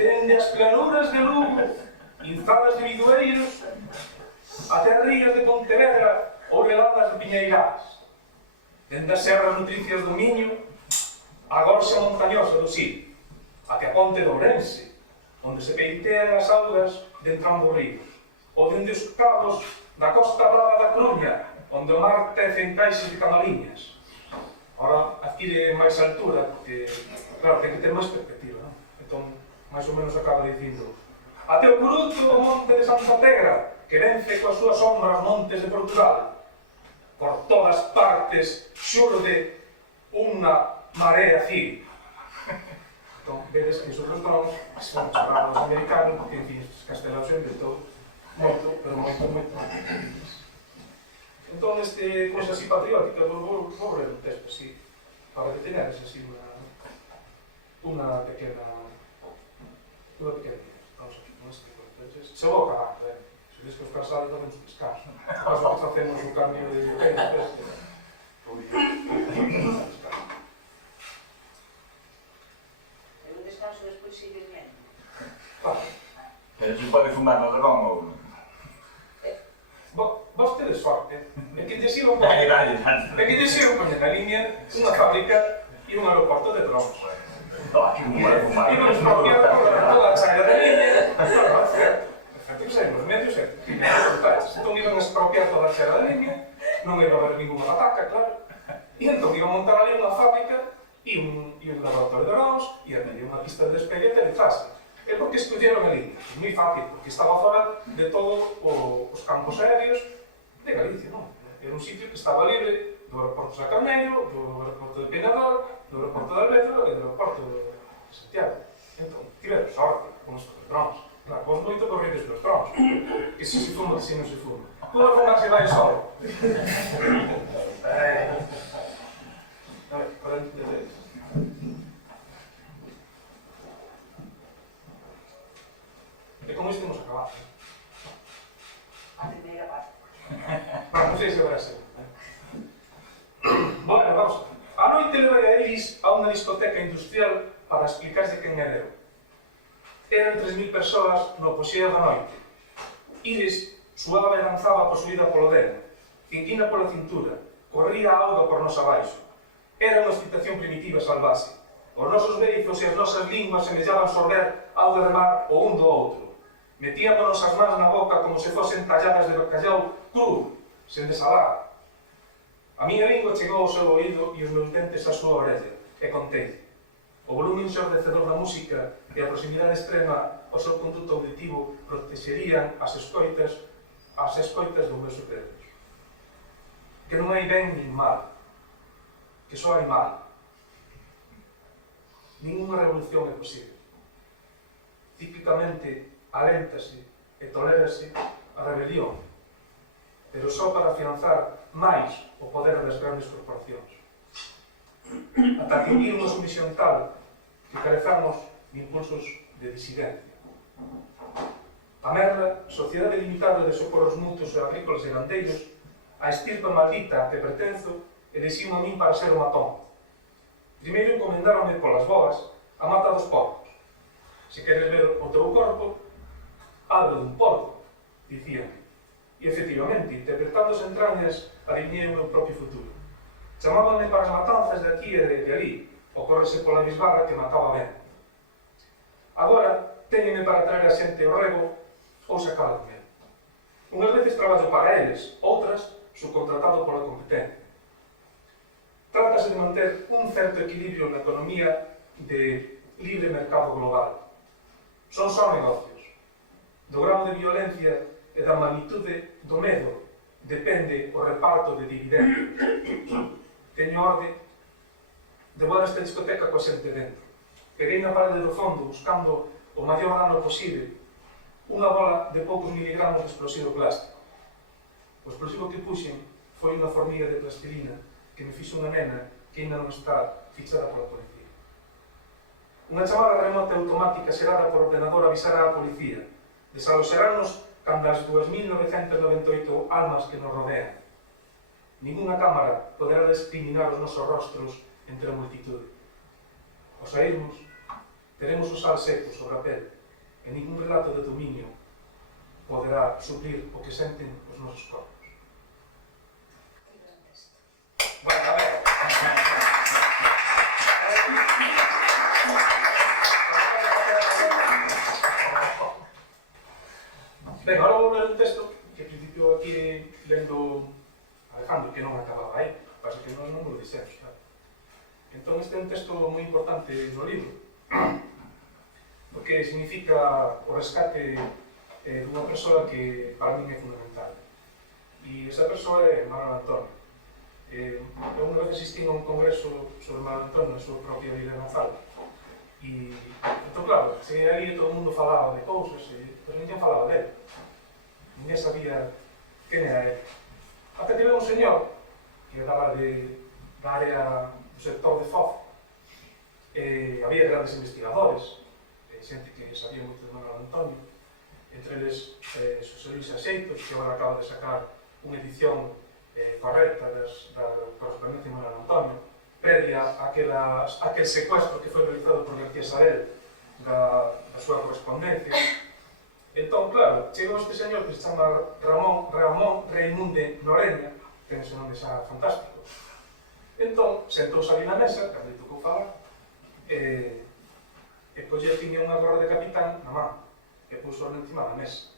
dende as planuras de Lugo, inzadas de Bidueiros, até as rías de Pontevedra ou veladas de Piñeirás, dende as serras nutricias do Miño, a gorxa montañosa do Sil, até a ponte de Ourense, onde se peitean as augas de entrambos ríos, ou dende os cabos da Costa Brava da Coruña, onde o mar tece encaixes de camaliñas. Ora, adquire máis altura, porque, claro, ten que ter máis perspectiva, non? Entón, máis ou menos acaba dicindo: até o bruto do monte de Santa Tegra, que vence coas súas sombras montes de Portugal. por todas partes xurde unha marea cívica. Entón, vedes que esos trons son chamados americanos, porque, en fin, Castelao se inventou moito, pero moito. Entón, cousa así patriótica, vou ler un texto así, para que teñades así unha pequena idea. Vamos aquí, con este cortes. Se vou acabando, se ves que os cansados facemos pescar. Paso que facemos un cambio de tempo. Descanso despois sigues lendo. Pero se pode fumar no dron ou... Vos tedes sorte, é que lle sigo Dale. poñendo na línea unha fábrica e un aeroporto de drones. Aquí non pode fumar. E non expropiar toda a saída da línea. Non, certo que sei, os medios é que entón iban a expropiar toda a saída da línea, non iba a haber ninguna ataca, claro. E entón iban a montar ali unha fábrica e un laboratorio de drones e a medio unha pista de despegue e aterrizaxe. É porque escolleron a línea. É moi fácil, porque estaba fora de todos os campos aéreos de Galicia, non? Era un sitio que estaba libre do aeroporto de Sacarneiro, do aeroporto de Penador, do aeroporto de Alvedro e do aeroporto de Santiago. Entón, tiveron sorte con estos drones. Claro, vos moito corrides dos drones, que se fuma, que se non se fuma. Pode fumarse vai solo. A ver, 43. E con isto imos acabar. A primeira parte. Non sei se habrá sido. Bueno, vamos. A noite levei a Iris a unha discoteca industrial para explicarse quen era eu. Eran 3.000 persoas no poxeo da noite. Iris suaba e danzaba posuída polo demo, cinquina pola cintura, corría a auga por nos abaixo. Era unha excitación primitiva salvase. Os nosos beizos e as nosas linguas semellaban sorber auga de mar o un do outro. Metíamonos as mans na boca como se fosen talladas de bacallau cru, sen desalar. A miña lingua chegou ao seu oído e os meus dentes á súa orella, e contei. O volume ensordecedor da música e a proximidade extrema ao seu conduto auditivo protexerían as escoitas dos meus superiores. Que non hai ben nin mal, que só hai mal. Ninguna revolución é posible. Típicamente, aléntase e tolérase a rebelión, pero só para afianzar máis o poder das grandes corporacións. Ata atingir unha sumisión tal que carezamos de impulsos de disidencia. A merla, sociedade limitada de socorros mutuos e agrícolas e gandeiros, a estirpa maldita a que pertenzo, elixiu a min para ser o matón. Primeiro encomendáronme polas boas a mata dos porcos. Se queres ver o teu corpo, habla dun porco, dicíame. E, efectivamente, interpretando as entrañas, adivinhei o meu propio futuro. Chamábanme para as matanzas de aquí e de ali, ocórrese pola bisbarra que mataba ben. Agora, téñeme para traer a xente ao rego ou sacala de mel. Unhas veces traballo para eles, outras, subcontratado pola competencia. Trátase de manter un certo equilibrio na economía de libre mercado global. Son só negocios. Do grau de violencia e da magnitude do medo depende o reparto de dividendos. Teño orde de voar esta discoteca coa xente dentro. Peguei na parede do fondo buscando o maior dano posible unha bola de poucos miligramos de explosivo plástico. O explosivo que puxen foi unha formiga de plastilina que me fixo unha nena que ainda non está fichada pola policía. Unha chamada remota automática xerada por ordenador avisará á policía. Desaloxaránnos cando as 2.998 almas que nos rodean. Ninguna cámara poderá discriminar os nosos rostros entre a multitude. Ao sairmos, teremos o sal seco sobre a pele e ningún relato de dominio poderá suplir o que senten os nosos corpos. Bueno, a ver. Ben, agora vou ler un texto que, en principio, aquí lendo Alejandro, que non acababa aí, pasa que non me lo dixemos, claro. Entón, este é un texto moi importante no libro, porque significa o rescate dunha persoa que para min é fundamental. E esa persoa é Manuel Antonio. Eu unha vez asistí a un congreso sobre Manuel Antonio na súa propia Vila de Gonzalo. E, entón, claro, cheguei ali e todo o mundo falaba de cousas, pero ninguén falaba dele. Ninguén sabía quen era ele. Até tive un señor que era da área do sector de Foz. Había grandes investigadores, xente que sabía moito de Manuel Antonio, entre eles Xosé Luis Axeitos, que agora acaba de sacar unha edición correcta da correspondencia de Manuel Antonio, previa aquel secuestro que foi realizado por García Sarel da súa correspondencia. Entón, claro, chegou este señor que se chama Ramón Reimunde Noreña, ten ese nome xa fantástico. Entón, sentouse ali na mesa, cando lle tocou falar, e colleu, tiña unha gorra de capitán na man, e puso encima da mesa.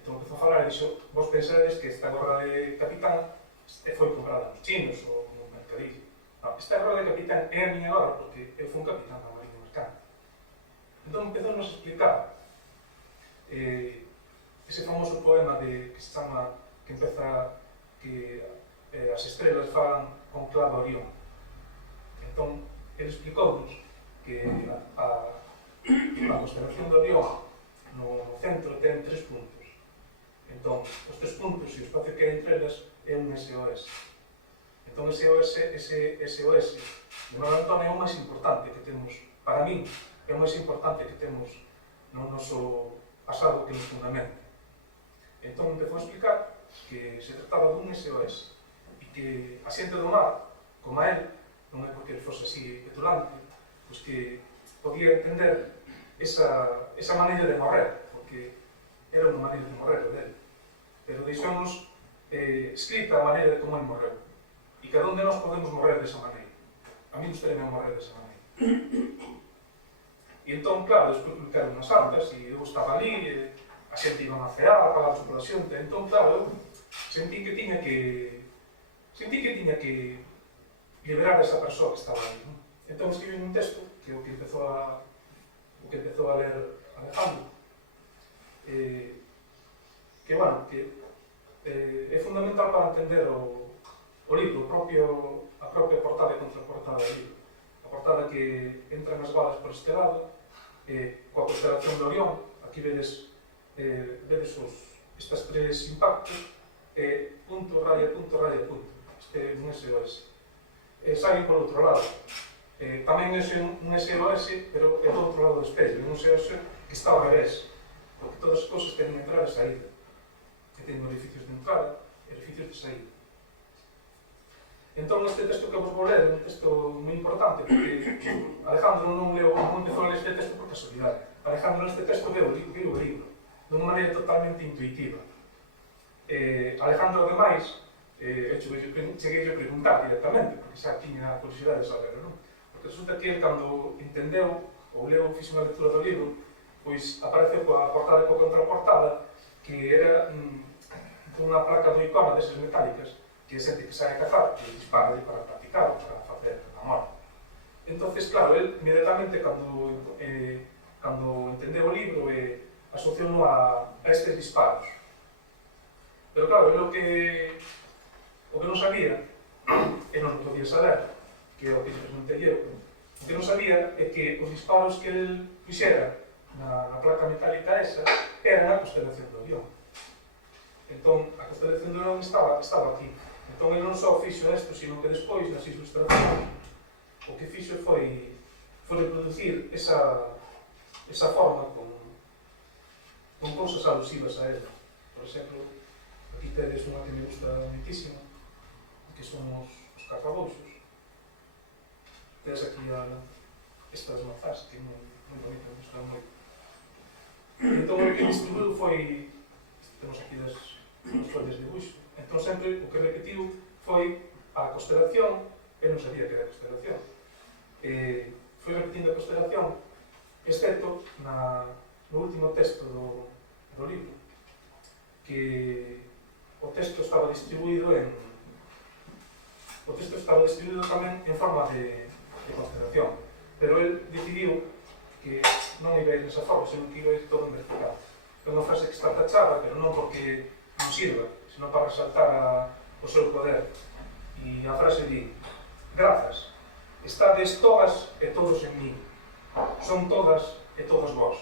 Entón, empezou a falar e dixo: vos pensades que esta gorra de capitán foi comprada nos chinos ou no mercadillo. Non, esta gorra de capitán é a miña gorra porque eu fui un capitán da Mariña Mercante. Entón, empezou-nos a explicar ese famoso poema que se chama, que empeza que as estrelas falan con clave Orión. Entón, ele explicou-nos que a constelación de Orión no centro ten 3 puntos. Entón, os 3 puntos e o espacio que hai entre elas é un SOS. Entón, ese SOS de Manuel Antonio é o máis importante que temos, para min, é o máis importante que temos no noso pasado que nos fundamenta. Entón, empezou a explicar que se trataba dun SOS e que a xente do mar, como a él, non é porque ele fose así petulante, pois que podía entender esa maneira de morrer, porque era unha maneira de morrer o dele. Pero deixamos escrita a maneira de como ele morreu. E cada un de nós podemos morrer desa maneira. A mí gustaría morrer desa maneira. E entón, claro, despois publicaron nas santas, e eu estaba ali, a xente iban a cear, pagados pola xente. Entón, claro, eu sentí que tiña que liberar a esa persoa que estaba ali. Entón, escribí un texto que o que empezou a ler Alejandro, que, bueno, que é fundamental para entender o libro, a propia portada e contraportada do libro. A portada que entra nas balas por este lado, coa constelación de Orión. Aquí vedes estes 3 impactos, punto, raya, punto, raya, punto. Este é un SOS. Saben por outro lado. Tamén é un SOS, pero é do outro lado do espello. É un SOS que está ao revés, porque todas as cousas teñen entrada e saída. Que teñen orificios de entrada e orificios de saída. Entón, este texto que vos vou ler é un texto moi importante, porque Alejandro non empezou a ler este texto por casualidade. Alejandro neste texto veu o libro dunha maneira totalmente intuitiva. Alejandro, ademais, cheguei a preguntar directamente, porque xa tiña a curiosidade de saber, non? Porque resulta que ele, cando entendeu ou leu, fixe unha lectura do libro, pois apareceu coa portada e coa contraportada, que era unha placa do icona desas metálicas, que é xente que sabe cazar, que dispara para practicar, para facer a morte. Entonces, claro, ele inmediatamente, cando entendeu o libro, asociou a estes disparos. Pero claro, ele o que non sabía, e non o podía saber, que é o que se preguntei eu, o que non sabía é que os disparos que ele fixera na placa metálica esa eran a constelación de Orión. Entón, a constelación de Orión estaba aquí. Entón, ele non só fixo isto, sino que despois, nas ilustracións, o que fixo foi reproducir esa forma con cousas alusivas a ele. Por exemplo, aquí tedes unha que me gusta muitísimo, que son os cazabouxos. Tedes aquí estas mazás, que é moi bonita, me gustan moito. Entón, o que distribuiu foi, temos aquí as follas de buxo. Entón, sempre o que repetiu foi a constelación, e non sabía que era a constelación. Foi repetindo a constelación, excepto no último texto do libro, que o texto estaba distribuído tamén en forma de constelación, pero el decidiu que non iba a ir nesa forma, senón que iba a ir todo en vertical. É unha frase que está tachada, pero non porque non sirva, senón para resaltar o seu poder. E E a frase di: grazas, estades todas e todos en mí, son todas e todos vós.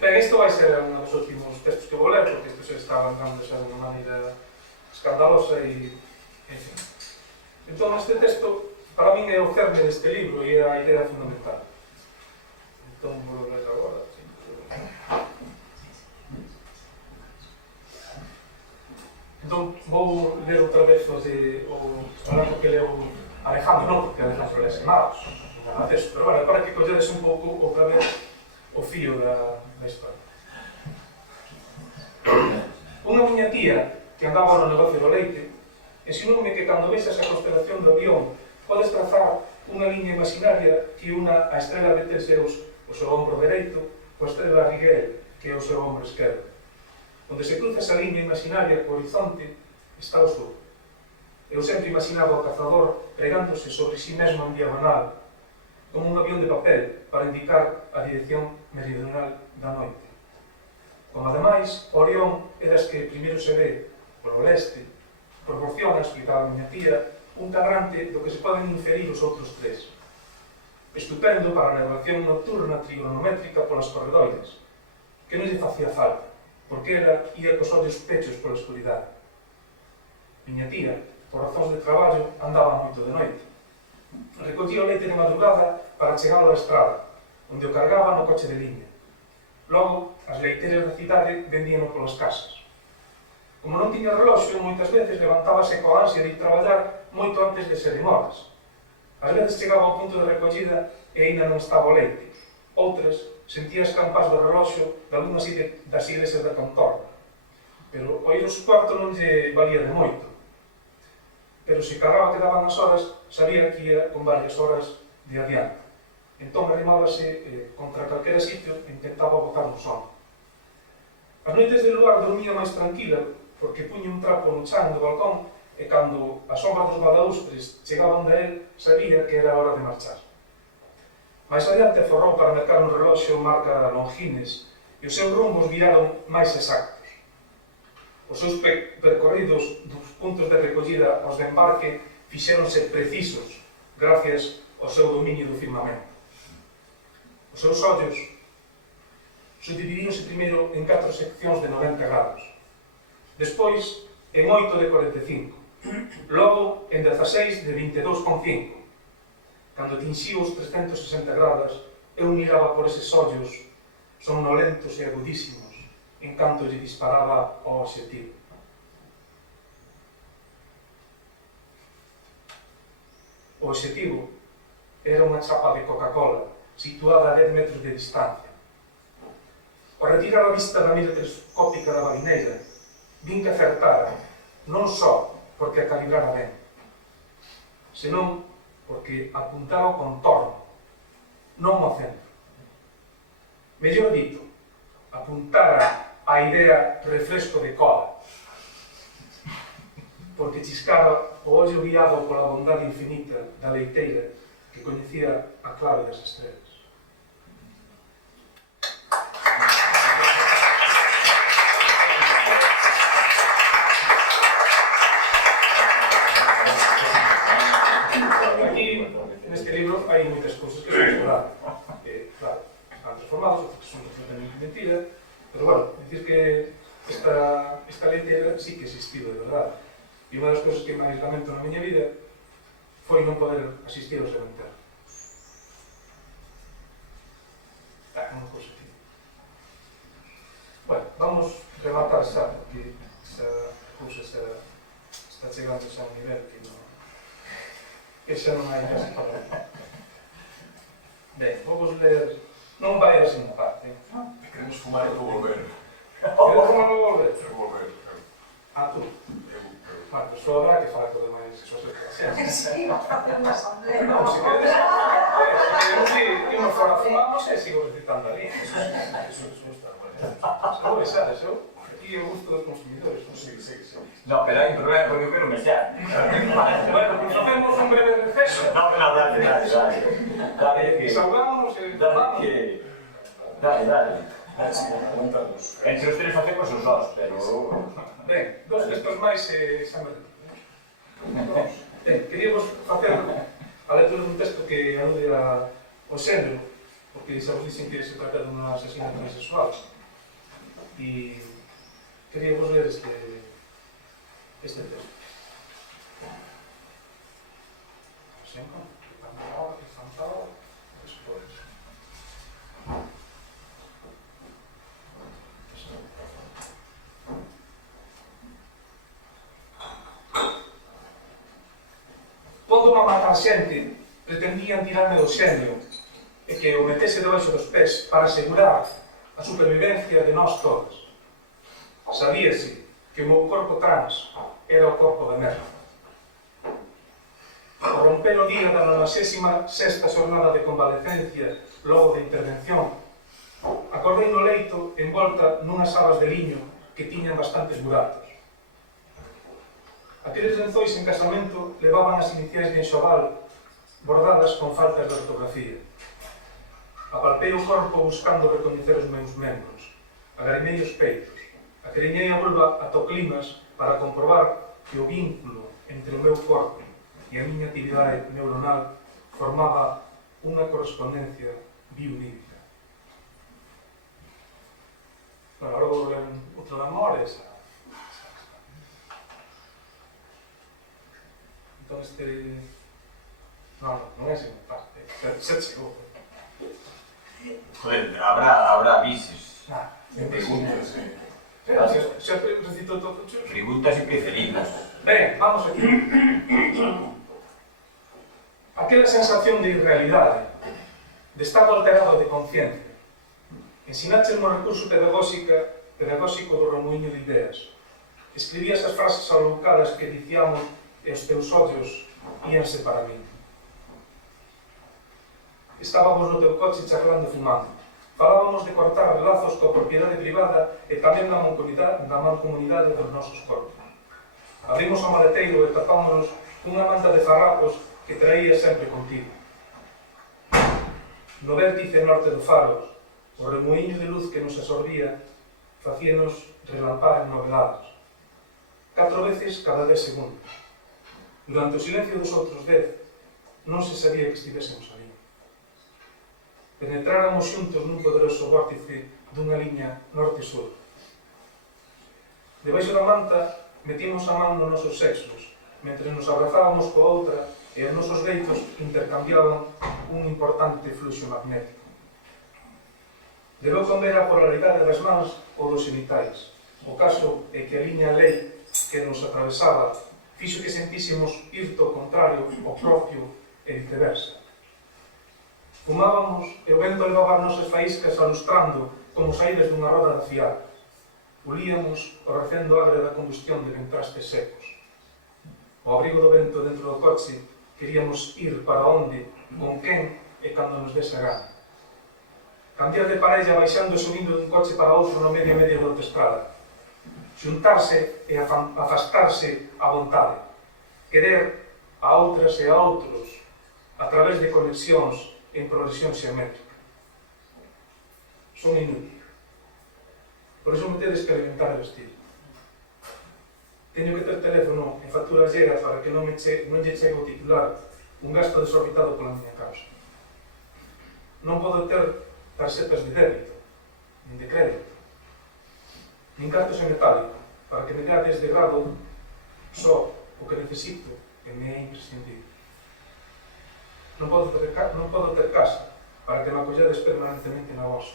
Ben, isto vai ser un dos últimos textos que vou ler, porque isto se está avanzando xa de unha maneira escandalosa e, en fin. Entón, este texto, para min, é o cerne deste libro e é a idea fundamental. Entón, vou ler agora. Entón, vou ler outra vez o relato que leu Alejandro, non porque Alejandro lese mal, nada deso, pero bueno, para que colledes un pouco outra vez o fío da historia. Unha miña tía que andaba no negocio do leite ensinoume que cando vexas a constelación do Orión podes trazar unha liña imaginaria que una a estrela de Teseus o seu ombro dereito coa estrela Rigel que é o seu ombro esquerdo. Onde se cruza esa liña imaginaria co horizonte está o sur. Eu sempre imaginaba o cazador pregándose sobre si mesmo en diagonal como un avión de papel para indicar a dirección meridional da noite. Como ademais, Orión é das que primeiro se ve polo leste, proporciona, explicaba a miña tía, un cadrante do que se poden inferir os outros tres. Estupendo para a navegación nocturna trigonométrica polas corredoiras, que non lle facía falta, porque ela ia cos ollos pechos pola escuridade. Miña tía, por razóns de traballo, andaba moito de noite. Recollía o leite de madrugada para chegar á estrada, onde o cargaba no coche de liña. Logo, as leiteiras da cidade vendíano polas casas. Como non tiña reloxo, moitas veces levantábase coa ansia de ir traballar moito antes de serem horas. Ás veces chegaba ao punto de recollida e aínda non estaba o leite. Outras, sentía as campas do reloxo de algunhas das iglesias da contorna. Pero oír os cuartos non lle valía de moito. Pero se cargaba que daban as horas, sabía que ia con varias horas de adiante. Entón arrimábase contra calquera sitio e intentaba botar un sono. As noites de luar dormía máis tranquila porque puña un trapo no chan do balcón e cando a sombra dos balaústres chegaba onde él, sabía que era hora de marchar. Mais adiante aforrou para mercar un reloxo marca Longines e os seus rumbos viraron máis exactos. Os seus percorridos dos puntos de recollida aos de embarque fixéronse precisos gracias ao seu dominio do firmamento. Os seus ollos subdividíronse primeiro en 4 seccións de 90 grados, despois en 8 de 45, logo en 16 de 22,5. Cando atinxiu os 360 grados, eu miraba por eses ollos somnolentos e agudísimos, en canto lle disparaba ao obxectivo. O obxectivo era unha chapa de Coca-Cola situada a 10 metros de distancia. Ao retirar a vista da mira telescópica da balineira, vin que acertara, non só porque a calibrara ben, senón porque apuntara ao contorno, non ao centro. Mellor dito, apuntara a idea refresco de cola, porque chiscaba o ollo guiado pola bondade infinita da leiteira que coñecía a clave das estrelas. Aquí, neste libro, hai moitas cousas que son verdade. Claro, están transformados, outras son completamente mentira, pero, bueno, dicir que esta leiteira sí que existiu, de verdade. E unha das cousas que máis lamento na miña vida foi non poder asistir ao seu enterro. Unha cousa aquí. Bueno, vamos rematar xa, porque esa cousa está chegando xa a un nivel que xa non hai casi para ver. Ben, vou vos ler... Non vai a segunda parte. Queremos fumar e vou volver. Queres fumar e vou volver? Eu vou volver. Ah, tú? Bueno, pues só habrá que falar con demais sosas. Sí, facer unha asamblea. Non, se queres... Se imos fora a fumar, non sei, sigo recitando ali. Eso está bueno. Seguro que sabes, eu? Aquí o gusto dos consumidores. Sí. No, pero hai un problema porque eu quero mexer. Bueno, pues facemos un breve receso. No, dale. Dale que... Saudámonos e... Dale. Aguantamos. Entre os tres facemos os dos, pero... Ben, dos textos máis e xa me retiro. Queríamos facer a lectura dun texto que alude ao xénero, porque xa vos dixen que se trata dunha asesina transexual. E queríamos ler este texto. Sempre, que fantasma, despois. Pondo a matar xente, pretendían tirarme do xenio e que o metese debaixo dos pés para asegurar a supervivencia de nós todos. Sabíase que o meu corpo trans era o corpo de merda. Ao romper o día da 96ª xornada de convalecencia logo de intervención, acordei no leito envolta nunhas sabas de liño que tiñan bastantes buracos. Aqueles lenzois en casamento levaban as iniciais de enxoval bordadas con faltas de ortografía. Apalpei o corpo buscando recoñecer os meus membros. Agarimei os peitos. Acariñei a vulva ata o climas para comprobar que o vínculo entre o meu corpo e a miña actividade neuronal formaba unha correspondencia bionírica. Bueno, agora vou ler outro de amores. Entón este... Non é así, xa chegou. Joder, habrá vices. Preguntas, Xa recito todo. Preguntas y preferidas. Ben, vamos aquí. Aquela sensación de irrealidade, de estado alterado de conciencia. Ensinaches no recurso pedagóxico do remoinho de ideas. Escribías as frases aloucadas que dicíamos e os teus ollos íanse para mí. Estábamos no teu coche charlando e fumando. Falábamos de cortar lazos coa propiedade privada e tamén da mancomunidade dos nosos corpos. Abrimos o maleteiro e tapámonos cunha manta de farrapos que traía sempre contigo. No vértice norte do faro, o remoinho de luz que nos absorbía facíanos relampar en noveladas. 4 veces cada 10 segundos. Durante o silencio dos outros 10, non se sabía que estivésemos ali. Penetráramos xuntos nun poderoso vórtice dunha liña norte-sur. Debaixo da manta metíamos a man nos nosos sexos, mentre nos abrazábamos coa outra e os nosos leitos intercambiaban un importante fluxo magnético. Debeu conver a polaridade das mans ou dos xenitais. O caso é que a liña lei que nos atravesaba fixo que sentísemos ir ao contrario ao propio e viceversa. Fumábamos e o vento levaba as nosas faíscas alustrando como saídas dunha roda de fiar. Ulíamos o recendo agre da combustión de ventrastes secos. Ao abrigo do vento dentro do coche, queríamos ir para onde, con quen e cando nos dese a gana. Cambiar de parella baixando e subindo dun coche para outro no medio da autoestrada. Xuntarse e afastarse á vontade. Querer a outras e a outros a través de conexións en progresión xeométrica. Son inútil. Por iso me tedes que alimentar e vestir. Teño que ter teléfono en factura llega para que non lle chegue o titular un gasto desorbitado pola miña causa. Non podo ter tarxetas de débito, nin de crédito, nin cartos en metálico, para que me dades de grado só o que necesito e me é imprescindible. Non podo ter casa para que me acolledes permanentemente na vosa.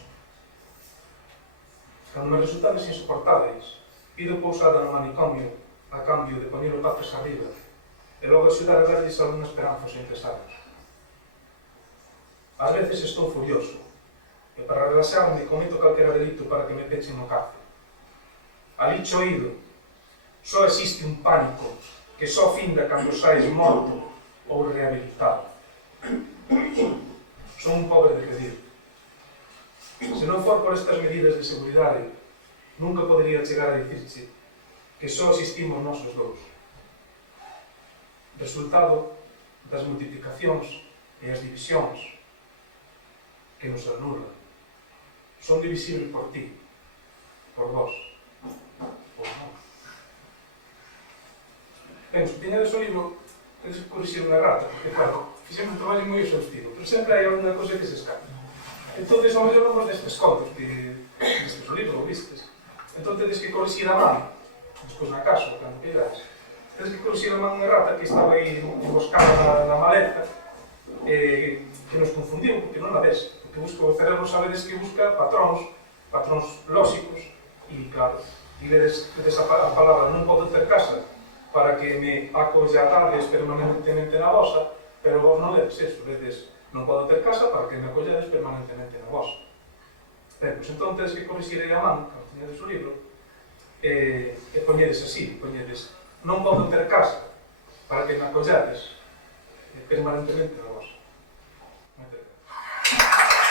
Cando me resultades insoportáveis, pido pousada no manicomio a cambio de poñer o patas arriba e logo axudar a darlles alguna esperanza aos empresarios. Ás veces estou furioso e para relaxarme cometo calquera delito para que me pechen no cárcel. Ali choído, só existe un pánico que só finda cando saes morto ou rehabilitado. Son un pobre de pedir. Se non for por estas medidas de seguridade, nunca podería chegar a dicirche que só existimos nosos dous. Resultado das multiplicacións e as divisións que nos anulan. Son divisibles por ti, por vos, por nós. Ben, se teñades o libro, tedes que corrixir unha errata, porque claro, fixemos un traballo moi exhaustivo, pero sempre hai alguna cosa que se escapa. Entón, ao mellor non vos destes contos que vistes o libro, vistes. Entón, tedes que corrixir a man, despois na casa, cando queiras. Tedes que corrixir a man unha errata que estaba aí emboscada na maleta, que nos confundiu, porque non a ves. Porque busca o cerebro, sabedes que busca patróns lóxicos, e claro, e vedes a palabra non podo ter casa para que me acollades permanentemente na vosa, pero vos non ledes eso, ledes non podo ter casa para que me acollades permanentemente na vosa. Ben, pois entón tedes que corrixir aí a man, cando teñedes o libro, e poñedes así, poñedes non podo ter casa para que me acollades permanentemente na vosa. Moitas gracias.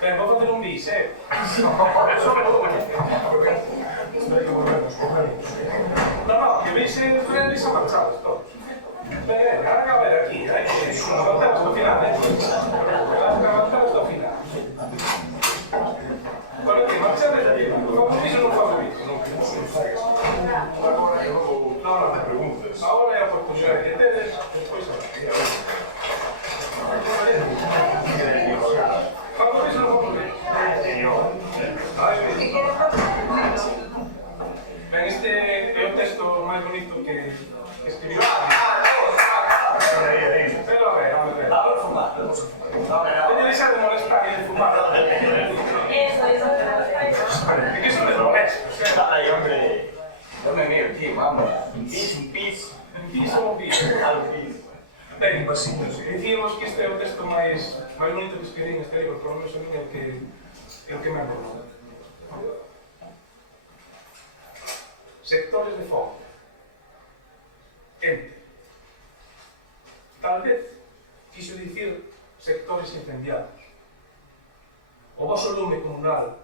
Ben, vou facer un bis, No, que veis frenes a marchados todos. Ben, ahora a ver aquí, avanzamos hasta o final, avanzamos hasta o final. Para que marchades aquí, compromiso non compromiso. Agora eu vou No, preguntas. agora é a oportunidade que tedes, despois a compromiso non compromiso. Ben, este é o texto máis bonito que escribiu. Pero a ver. Teño deixado de molestar e de fumar. É que iso me molesta. Ay, hombre. Dame mío, tío, vamos. Un pis. Un piso ou un piso. Al pis. Ben, dicimos que este é o texto máis bonito que escribí neste libro, por lo menos a mí é o que me acordo. Sectores de fogo. Ente. Tal vez quiso dicir sectores incendiados. O voso lume comunal